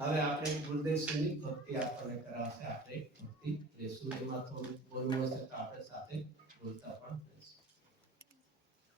હવે આપણે ગુરુદેવસિંહની ભક્તિ આપણને કરાવશે. આપણે ભક્તિ લેશું. એમાં થોડું બોલવું હશે તો આપણે સાથે બોલતા પણ